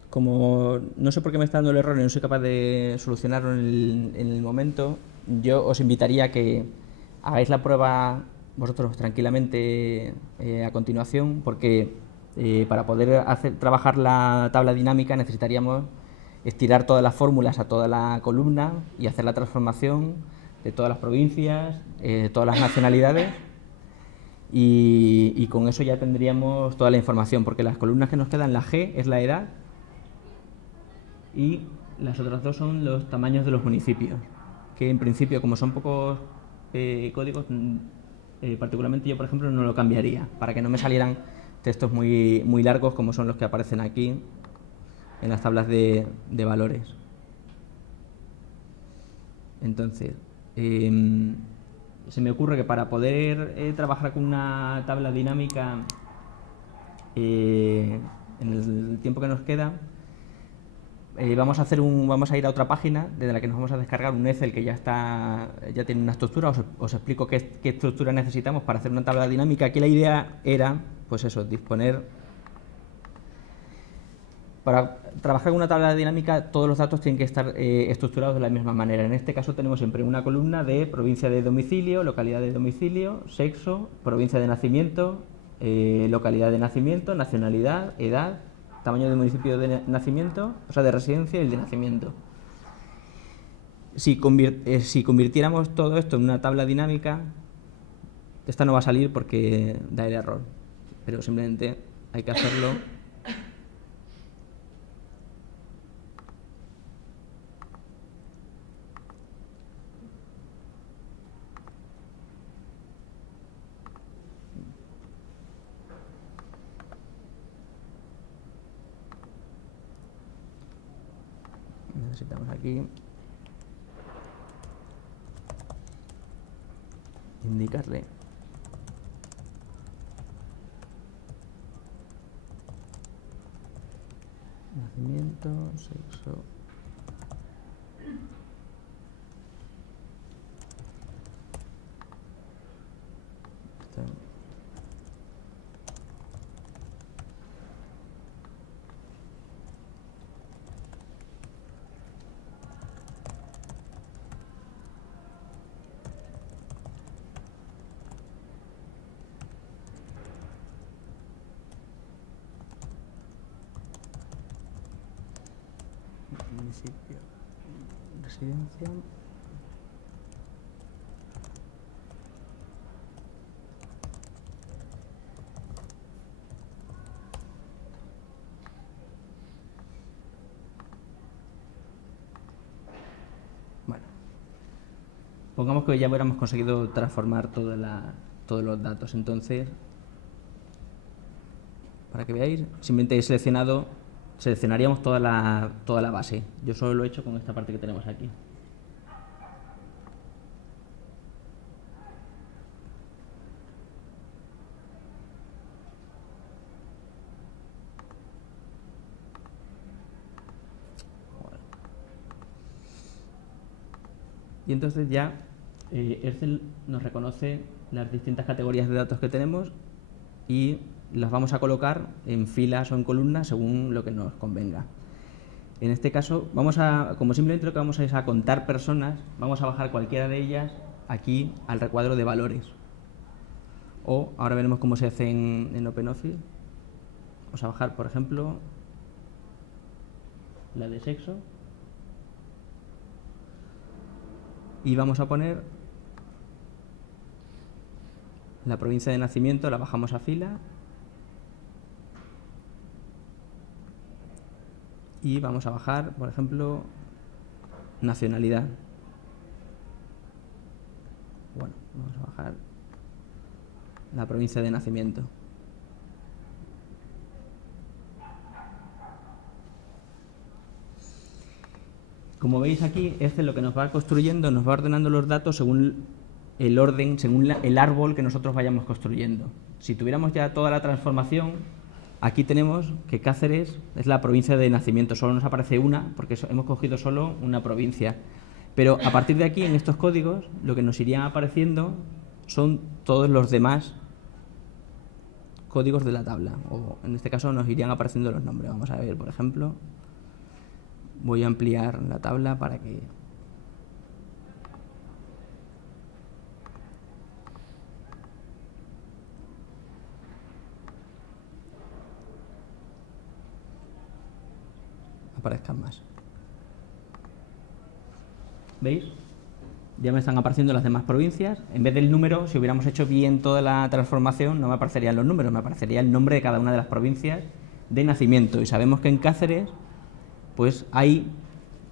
Como no sé por qué me está dando el error y no soy capaz de solucionarlo en el momento, yo os invitaría a que hagáis la prueba vosotros tranquilamente a continuación, porque para poder trabajar la tabla dinámica necesitaríamos estirar todas las fórmulas a toda la columna y hacer la transformación de todas las provincias, todas las nacionalidades, y con eso ya tendríamos toda la información, porque las columnas que nos quedan, la G es la edad, y las otras dos son los tamaños de los municipios, que en principio, como son pocos códigos, particularmente yo, por ejemplo, no lo cambiaría, para que no me salieran textos muy largos como son los que aparecen aquí, en las tablas de valores. Entonces, se me ocurre que para poder trabajar con una tabla dinámica en el tiempo que nos queda, vamos a ir a otra página desde la que nos vamos a descargar un Excel que ya tiene una estructura. Os explico qué estructura necesitamos para hacer una tabla dinámica. Aquí la idea era, pues eso, disponer. Para trabajar con una tabla dinámica, todos los datos tienen que estar estructurados de la misma manera. En este caso tenemos siempre una columna de provincia de domicilio, localidad de domicilio, sexo, provincia de nacimiento, localidad de nacimiento, nacionalidad, edad, tamaño del municipio de nacimiento, o sea, de residencia y el de nacimiento. Si convirtiéramos todo esto en una tabla dinámica, esta no va a salir porque da el error, pero simplemente hay que hacerlo. Necesitamos aquí indicarle nacimiento, sexo, municipio, residencia. Bueno, pongamos que ya hubiéramos conseguido transformar todos los datos. Entonces, para que veáis, simplemente he seleccionaríamos toda la base. Yo solo lo he hecho con esta parte que tenemos aquí. Y entonces ya Excel nos reconoce las distintas categorías de datos que tenemos y las vamos a colocar en filas o en columnas según lo que nos convenga. En este caso, como simplemente lo que vamos a es a contar personas, vamos a bajar cualquiera de ellas aquí al recuadro de valores. O ahora veremos cómo se hace en OpenOffice. Vamos a bajar, por ejemplo, la de sexo. Y vamos a poner la provincia de nacimiento, la bajamos a fila. Y vamos a bajar, por ejemplo, nacionalidad. Bueno, vamos a bajar la provincia de nacimiento. Como veis aquí, este es lo que nos va construyendo, nos va ordenando los datos según el orden, según el árbol que nosotros vayamos construyendo. Si tuviéramos ya toda la transformación, aquí tenemos que Cáceres es la provincia de nacimiento, solo nos aparece una, porque hemos cogido solo una provincia. Pero a partir de aquí, en estos códigos, lo que nos irían apareciendo son todos los demás códigos de la tabla, o en este caso nos irían apareciendo los nombres. Vamos a ver, por ejemplo, voy a ampliar la tabla para que aparezcan más. ¿Veis? Ya me están apareciendo las demás provincias. En vez del número, si hubiéramos hecho bien toda la transformación, no me aparecerían los números, me aparecería el nombre de cada una de las provincias de nacimiento. Y sabemos que en Cáceres, pues hay,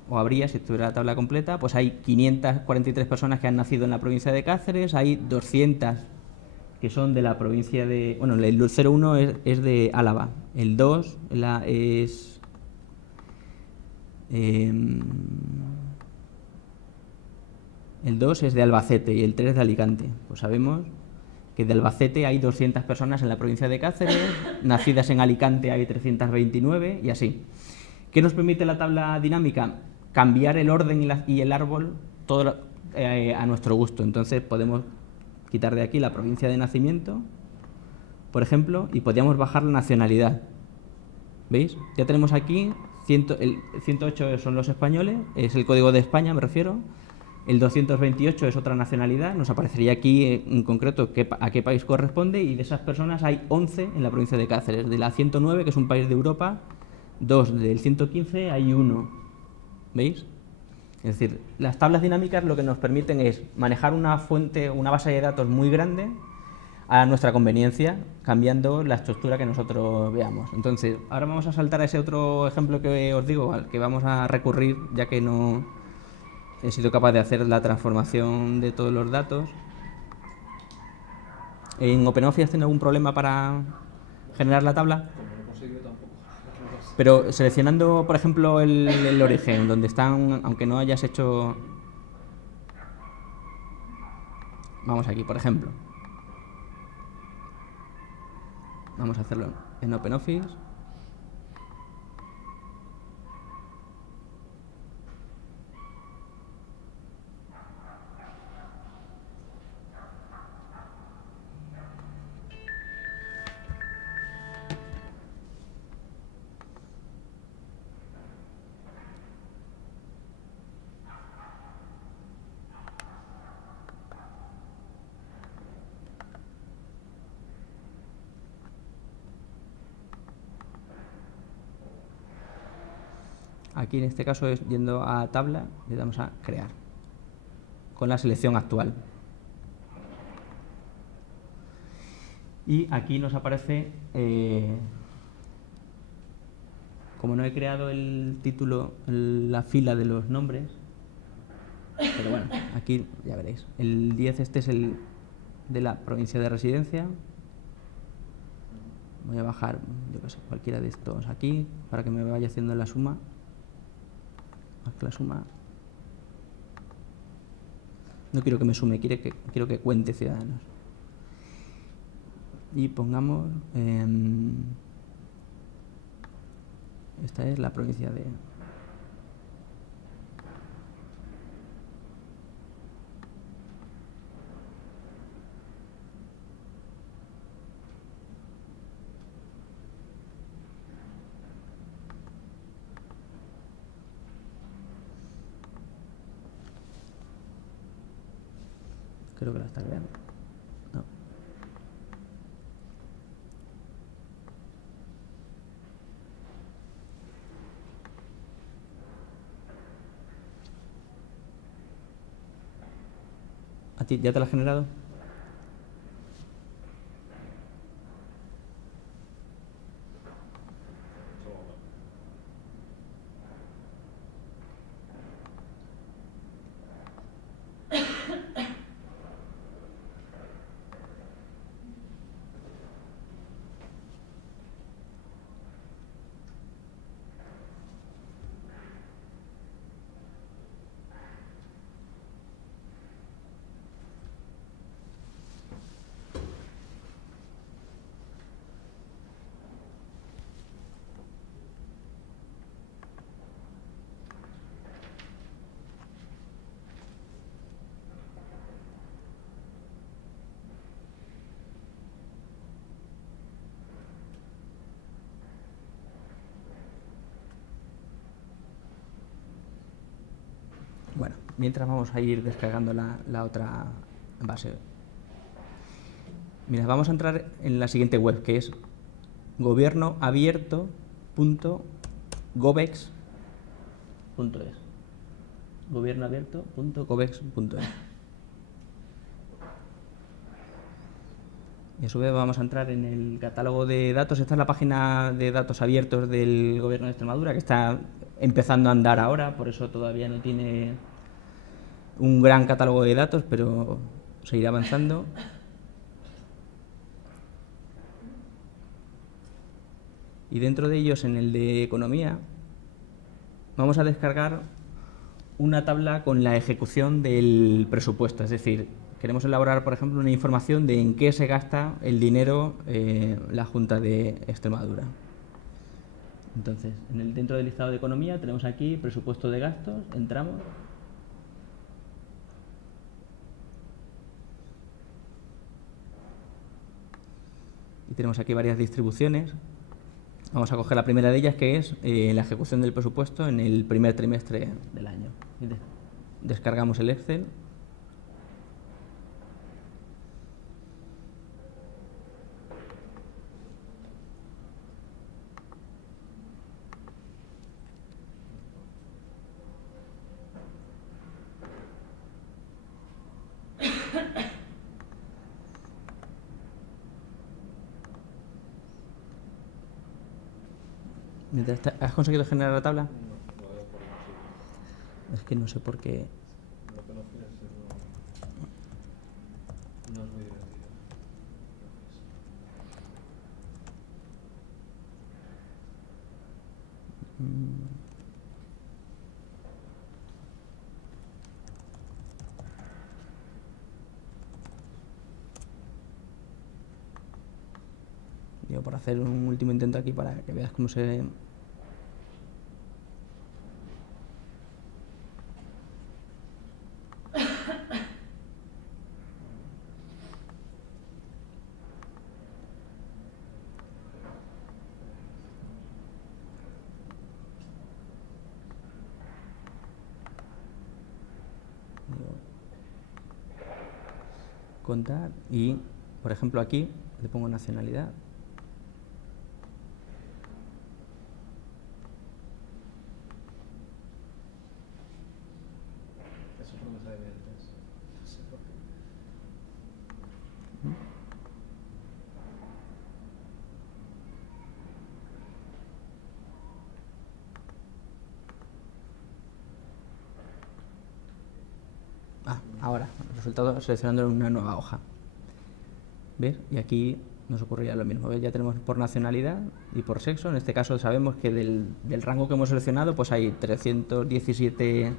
o habría, si estuviera la tabla completa, pues hay 543 personas que han nacido en la provincia de Cáceres, hay 200 que son de la provincia de... Bueno, el 01 es de Álava, el 2 es El 2 es de Albacete y el 3 de Alicante. Pues sabemos que de Albacete hay 200 personas en la provincia de Cáceres, nacidas en Alicante hay 329 y así. ¿Qué nos permite la tabla dinámica? Cambiar el orden y el árbol todo a nuestro gusto. Entonces podemos quitar de aquí la provincia de nacimiento, por ejemplo, y podríamos bajar la nacionalidad. ¿Veis? Ya tenemos aquí, el 108 son los españoles, es el código de España, me refiero. El 228 es otra nacionalidad, nos aparecería aquí en concreto a qué país corresponde, y de esas personas hay 11 en la provincia de Cáceres. De la 109, que es un país de Europa, 2. Del 115 hay 1. ¿Veis? Es decir, las tablas dinámicas lo que nos permiten es manejar una fuente, una base de datos muy grande a nuestra conveniencia, cambiando la estructura que nosotros veamos. Entonces, ahora vamos a saltar a ese otro ejemplo que os digo, al que vamos a recurrir, ya que no he sido capaz de hacer la transformación de todos los datos. ¿En OpenOffice tiene algún problema para generar la tabla? Como no he conseguido tampoco. Pero seleccionando, por ejemplo, el origen, donde están, aunque no hayas hecho... Vamos aquí, por ejemplo. Vamos a hacerlo en OpenOffice. Aquí en este caso es yendo a tabla, le damos a crear con la selección actual. Y aquí nos aparece, como no he creado el título, la fila de los nombres, pero bueno, aquí ya veréis. El 10 este es el de la provincia de residencia. Voy a bajar, yo qué sé, cualquiera de estos aquí, para que me vaya haciendo la suma. Más que la suma. No quiero que me sume, quiero que cuente ciudadanos. Y pongamos... esta es la provincia de... Creo que la está creando. No. ¿A ti ya te la has generado? Bueno, mientras vamos a ir descargando la otra base. Mira, vamos a entrar en la siguiente web, que es gobiernoabierto.gobex.es. gobiernoabierto.gobex.es. Y a su vez vamos a entrar en el catálogo de datos. Esta es la página de datos abiertos del Gobierno de Extremadura, que está empezando a andar ahora, por eso todavía no tiene un gran catálogo de datos, pero seguirá avanzando. Y dentro de ellos, en el de economía, vamos a descargar una tabla con la ejecución del presupuesto. Es decir, queremos elaborar, por ejemplo, una información de en qué se gasta el dinero la Junta de Extremadura. Entonces, dentro del listado de economía tenemos aquí presupuesto de gastos, entramos. Y tenemos aquí varias distribuciones. Vamos a coger la primera de ellas, que es la ejecución del presupuesto en el primer trimestre del año. Descargamos el Excel. ¿Has conseguido generar la tabla? No, lo veo por imposible. Es que no sé por qué. Lo que no quiere ser no es muy divertido. Digo, por hacer un último intento aquí para que veas cómo se... Digo, contar y, por ejemplo, aquí le pongo nacionalidad. Eso por lo que sale de antes. No sé por qué. Ahora, el resultado seleccionando en una nueva hoja. ¿Ves? Y aquí nos ocurriría lo mismo. ¿Ves? Ya tenemos por nacionalidad y por sexo. En este caso sabemos que del rango que hemos seleccionado pues hay 317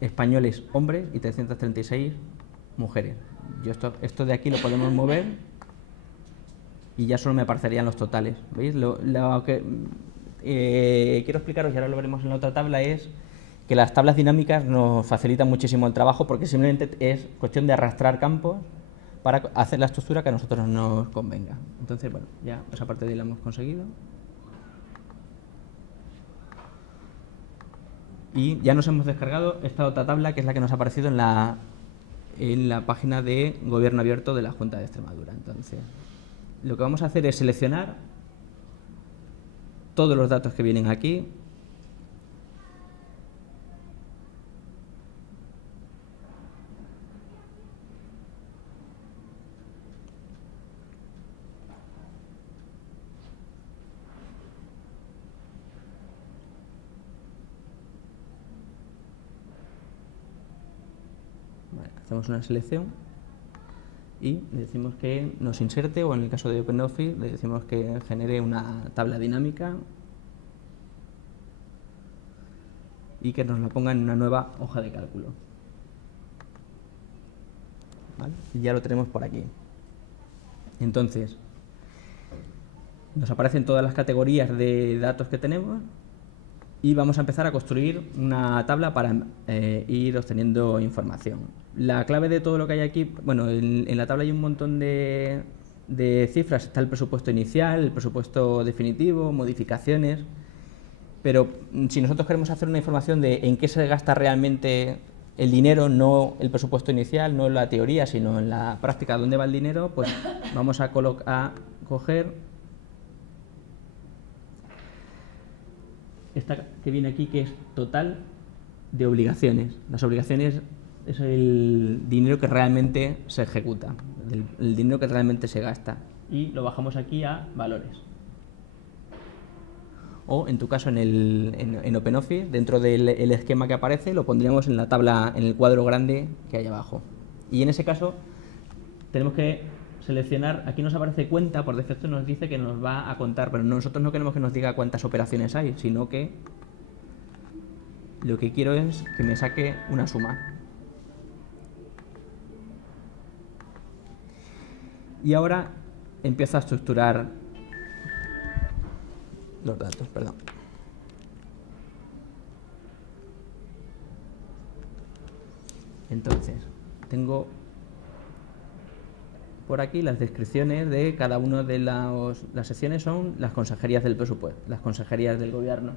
españoles hombres y 336 mujeres. Yo esto de aquí lo podemos mover y ya solo me aparecerían los totales. ¿Veis? Lo que quiero explicaros, y ahora lo veremos en la otra tabla, es que las tablas dinámicas nos facilitan muchísimo el trabajo porque simplemente es cuestión de arrastrar campos para hacer la estructura que a nosotros nos convenga. Entonces, bueno, ya esa parte de ahí la hemos conseguido. Y ya nos hemos descargado esta otra tabla, que es la que nos ha aparecido en la página de Gobierno Abierto de la Junta de Extremadura. Entonces, lo que vamos a hacer es seleccionar todos los datos que vienen aquí. Hacemos una selección y le decimos que nos inserte, o en el caso de OpenOffice le decimos que genere una tabla dinámica y que nos la ponga en una nueva hoja de cálculo. ¿Vale? Y ya lo tenemos por aquí. Entonces, nos aparecen todas las categorías de datos que tenemos y vamos a empezar a construir una tabla para ir obteniendo información. La clave de todo lo que hay aquí, bueno, en la tabla hay un montón de cifras. Está el presupuesto inicial, el presupuesto definitivo, modificaciones, pero si nosotros queremos hacer una información de en qué se gasta realmente el dinero, no el presupuesto inicial, no la teoría, sino en la práctica dónde va el dinero, pues vamos a coger esta que viene aquí, que es total de obligaciones. Las obligaciones es el dinero que realmente se ejecuta, el dinero que realmente se gasta. Y lo bajamos aquí a valores. O, en tu caso, en OpenOffice, dentro del esquema que aparece, lo pondríamos en la tabla, en el cuadro grande que hay abajo. Y en ese caso, tenemos que seleccionar, aquí nos aparece cuenta, por defecto nos dice que nos va a contar, pero nosotros no queremos que nos diga cuántas operaciones hay, sino que lo que quiero es que me saque una suma. Y ahora empiezo a estructurar los datos, perdón. Entonces, tengo por aquí las descripciones de cada una de las secciones, son las consejerías del presupuesto, las consejerías del gobierno.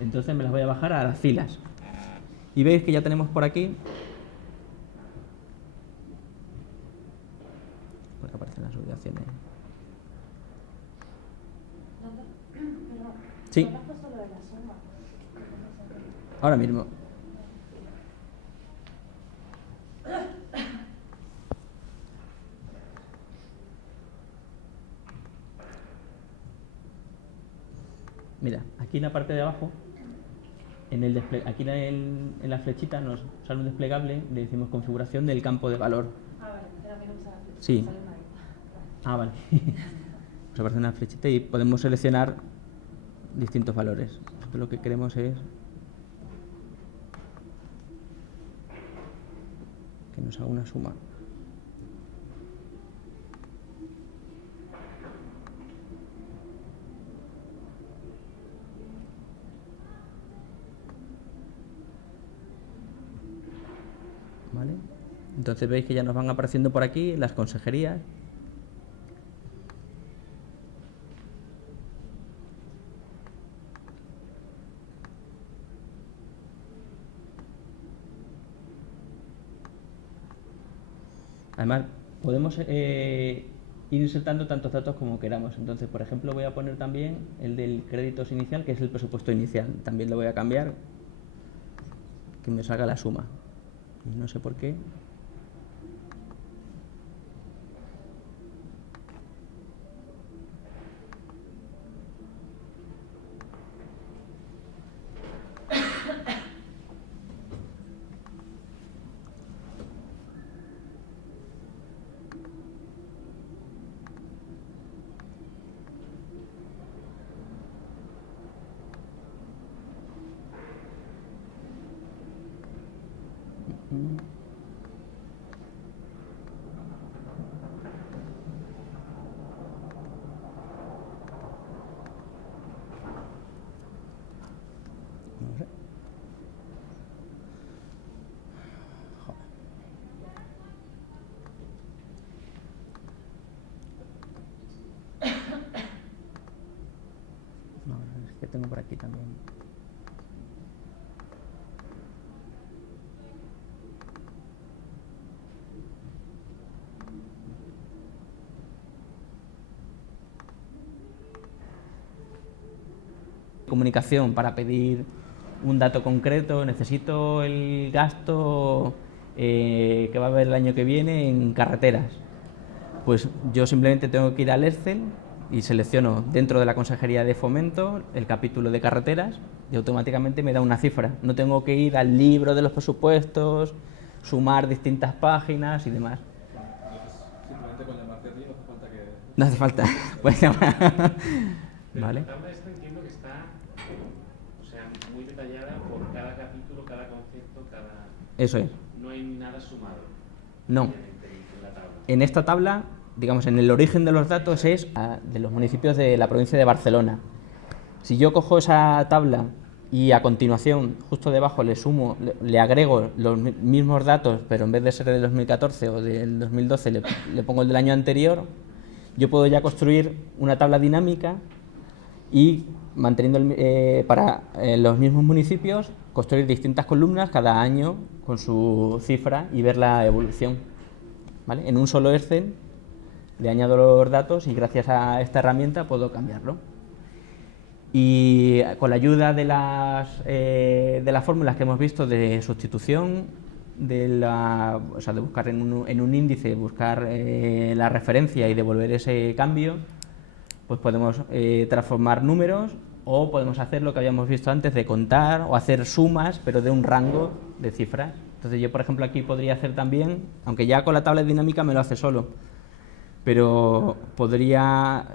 Entonces me las voy a bajar a las filas. Y veis que ya tenemos por aquí, porque aparecen las obligaciones. Sí. Ahora mismo. Mira, aquí en la parte de abajo, aquí en la flechita nos sale un desplegable, le decimos configuración del campo de valor. Ah, vale, era que no usaba flecha, Sí. sale mal. Ah, vale. Nos aparece una flechita y podemos seleccionar distintos valores. Esto lo que queremos es que nos haga una suma. ¿Vale? Entonces veis que ya nos van apareciendo por aquí las consejerías. Además, podemos ir insertando tantos datos como queramos. Entonces, por ejemplo, voy a poner también el del créditos inicial, que es el presupuesto inicial. También lo voy a cambiar, que me salga la suma. Y no sé por qué. No sé. Joder. No, es que tengo por aquí también. Comunicación para pedir un dato concreto, necesito el gasto que va a haber el año que viene en carreteras. Pues yo simplemente tengo que ir al Excel y selecciono dentro de la Consejería de Fomento el capítulo de carreteras y automáticamente me da una cifra. No tengo que ir al libro de los presupuestos, sumar distintas páginas y demás. Entonces, simplemente con llamarte a ti no hace falta que... No hace falta. Puedes llamar. Pero ¿Vale? la tabla esta entiendo que está, o sea, muy detallada por cada capítulo, cada concepto, cada... Eso es. No hay nada sumado. No. En la tabla. En esta tabla, digamos, en el origen de los datos es de los municipios de la provincia de Barcelona. Si yo cojo esa tabla y a continuación, justo debajo, le agrego los mismos datos, pero en vez de ser del 2014 o del 2012, le pongo el del año anterior, yo puedo ya construir una tabla dinámica y, manteniendo para los mismos municipios, construir distintas columnas cada año con su cifra y ver la evolución. ¿Vale? En un solo Excel le añado los datos y gracias a esta herramienta puedo cambiarlo. Y con la ayuda de las fórmulas que hemos visto de sustitución, o sea, de buscar en un índice, buscar la referencia y devolver ese cambio, pues podemos transformar números o podemos hacer lo que habíamos visto antes de contar o hacer sumas, pero de un rango de cifras. Entonces yo, por ejemplo, aquí podría hacer también, aunque ya con la tabla dinámica me lo hace solo, pero podría,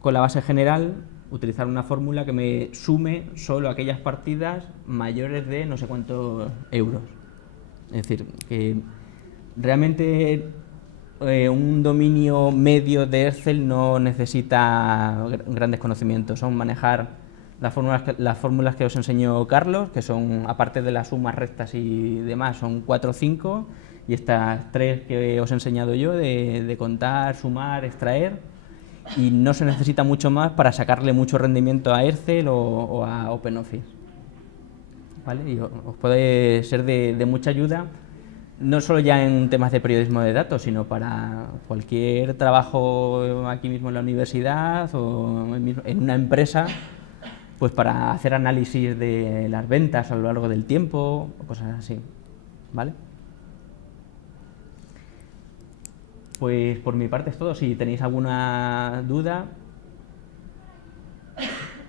con la base general, utilizar una fórmula que me sume solo aquellas partidas mayores de no sé cuántos euros. Es decir, que realmente un dominio medio de Excel no necesita grandes conocimientos. Son manejar las fórmulas que os enseñó Carlos, que son, aparte de las sumas, rectas y demás, son 4 o 5, y estas 3 que os he enseñado yo de contar, sumar, extraer, y no se necesita mucho más para sacarle mucho rendimiento a Excel o a OpenOffice. ¿Vale? Y os puede ser de mucha ayuda, no solo ya en temas de periodismo de datos, sino para cualquier trabajo aquí mismo en la universidad o en una empresa, pues para hacer análisis de las ventas a lo largo del tiempo o cosas así. ¿Vale? Pues por mi parte es todo. Si tenéis alguna duda...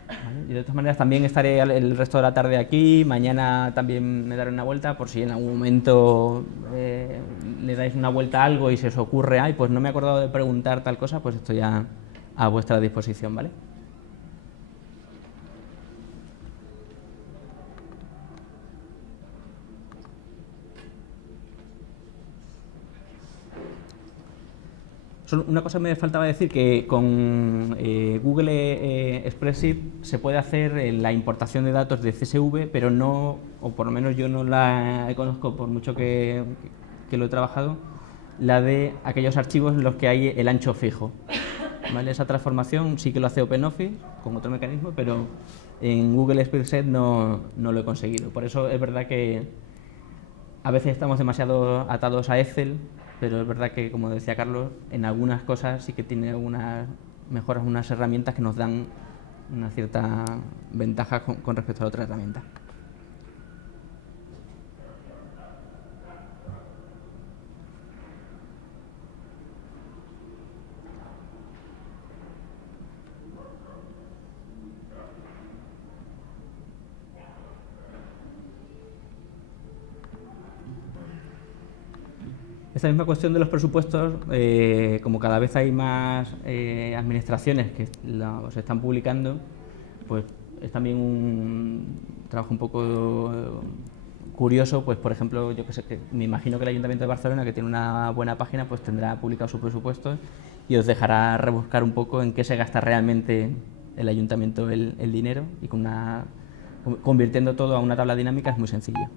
¿Vale? Y de todas maneras también estaré el resto de la tarde aquí. Mañana también me daré una vuelta por si en algún momento le dais una vuelta a algo y se os ocurre, ay, pues no me he acordado de preguntar tal cosa, pues estoy a vuestra disposición, ¿vale? Una cosa me faltaba decir, que con Google Spreadsheet se puede hacer la importación de datos de CSV, pero no, o por lo menos yo no la conozco, por mucho que lo he trabajado, la de aquellos archivos en los que hay el ancho fijo. ¿Vale? Esa transformación sí que lo hace OpenOffice con otro mecanismo, pero en Google Spreadsheet no lo he conseguido. Por eso es verdad que a veces estamos demasiado atados a Excel, pero es verdad que, como decía Carlos, en algunas cosas sí que tiene algunas mejoras, unas herramientas que nos dan una cierta ventaja con respecto a la otra herramienta. Esta misma cuestión de los presupuestos, como cada vez hay más administraciones que los están publicando, pues es también un trabajo un poco curioso. Pues por ejemplo, yo que sé, que me imagino que el Ayuntamiento de Barcelona, que tiene una buena página, pues tendrá publicado sus presupuestos y os dejará rebuscar un poco en qué se gasta realmente el Ayuntamiento el dinero, y convirtiendo todo a una tabla dinámica es muy sencillo.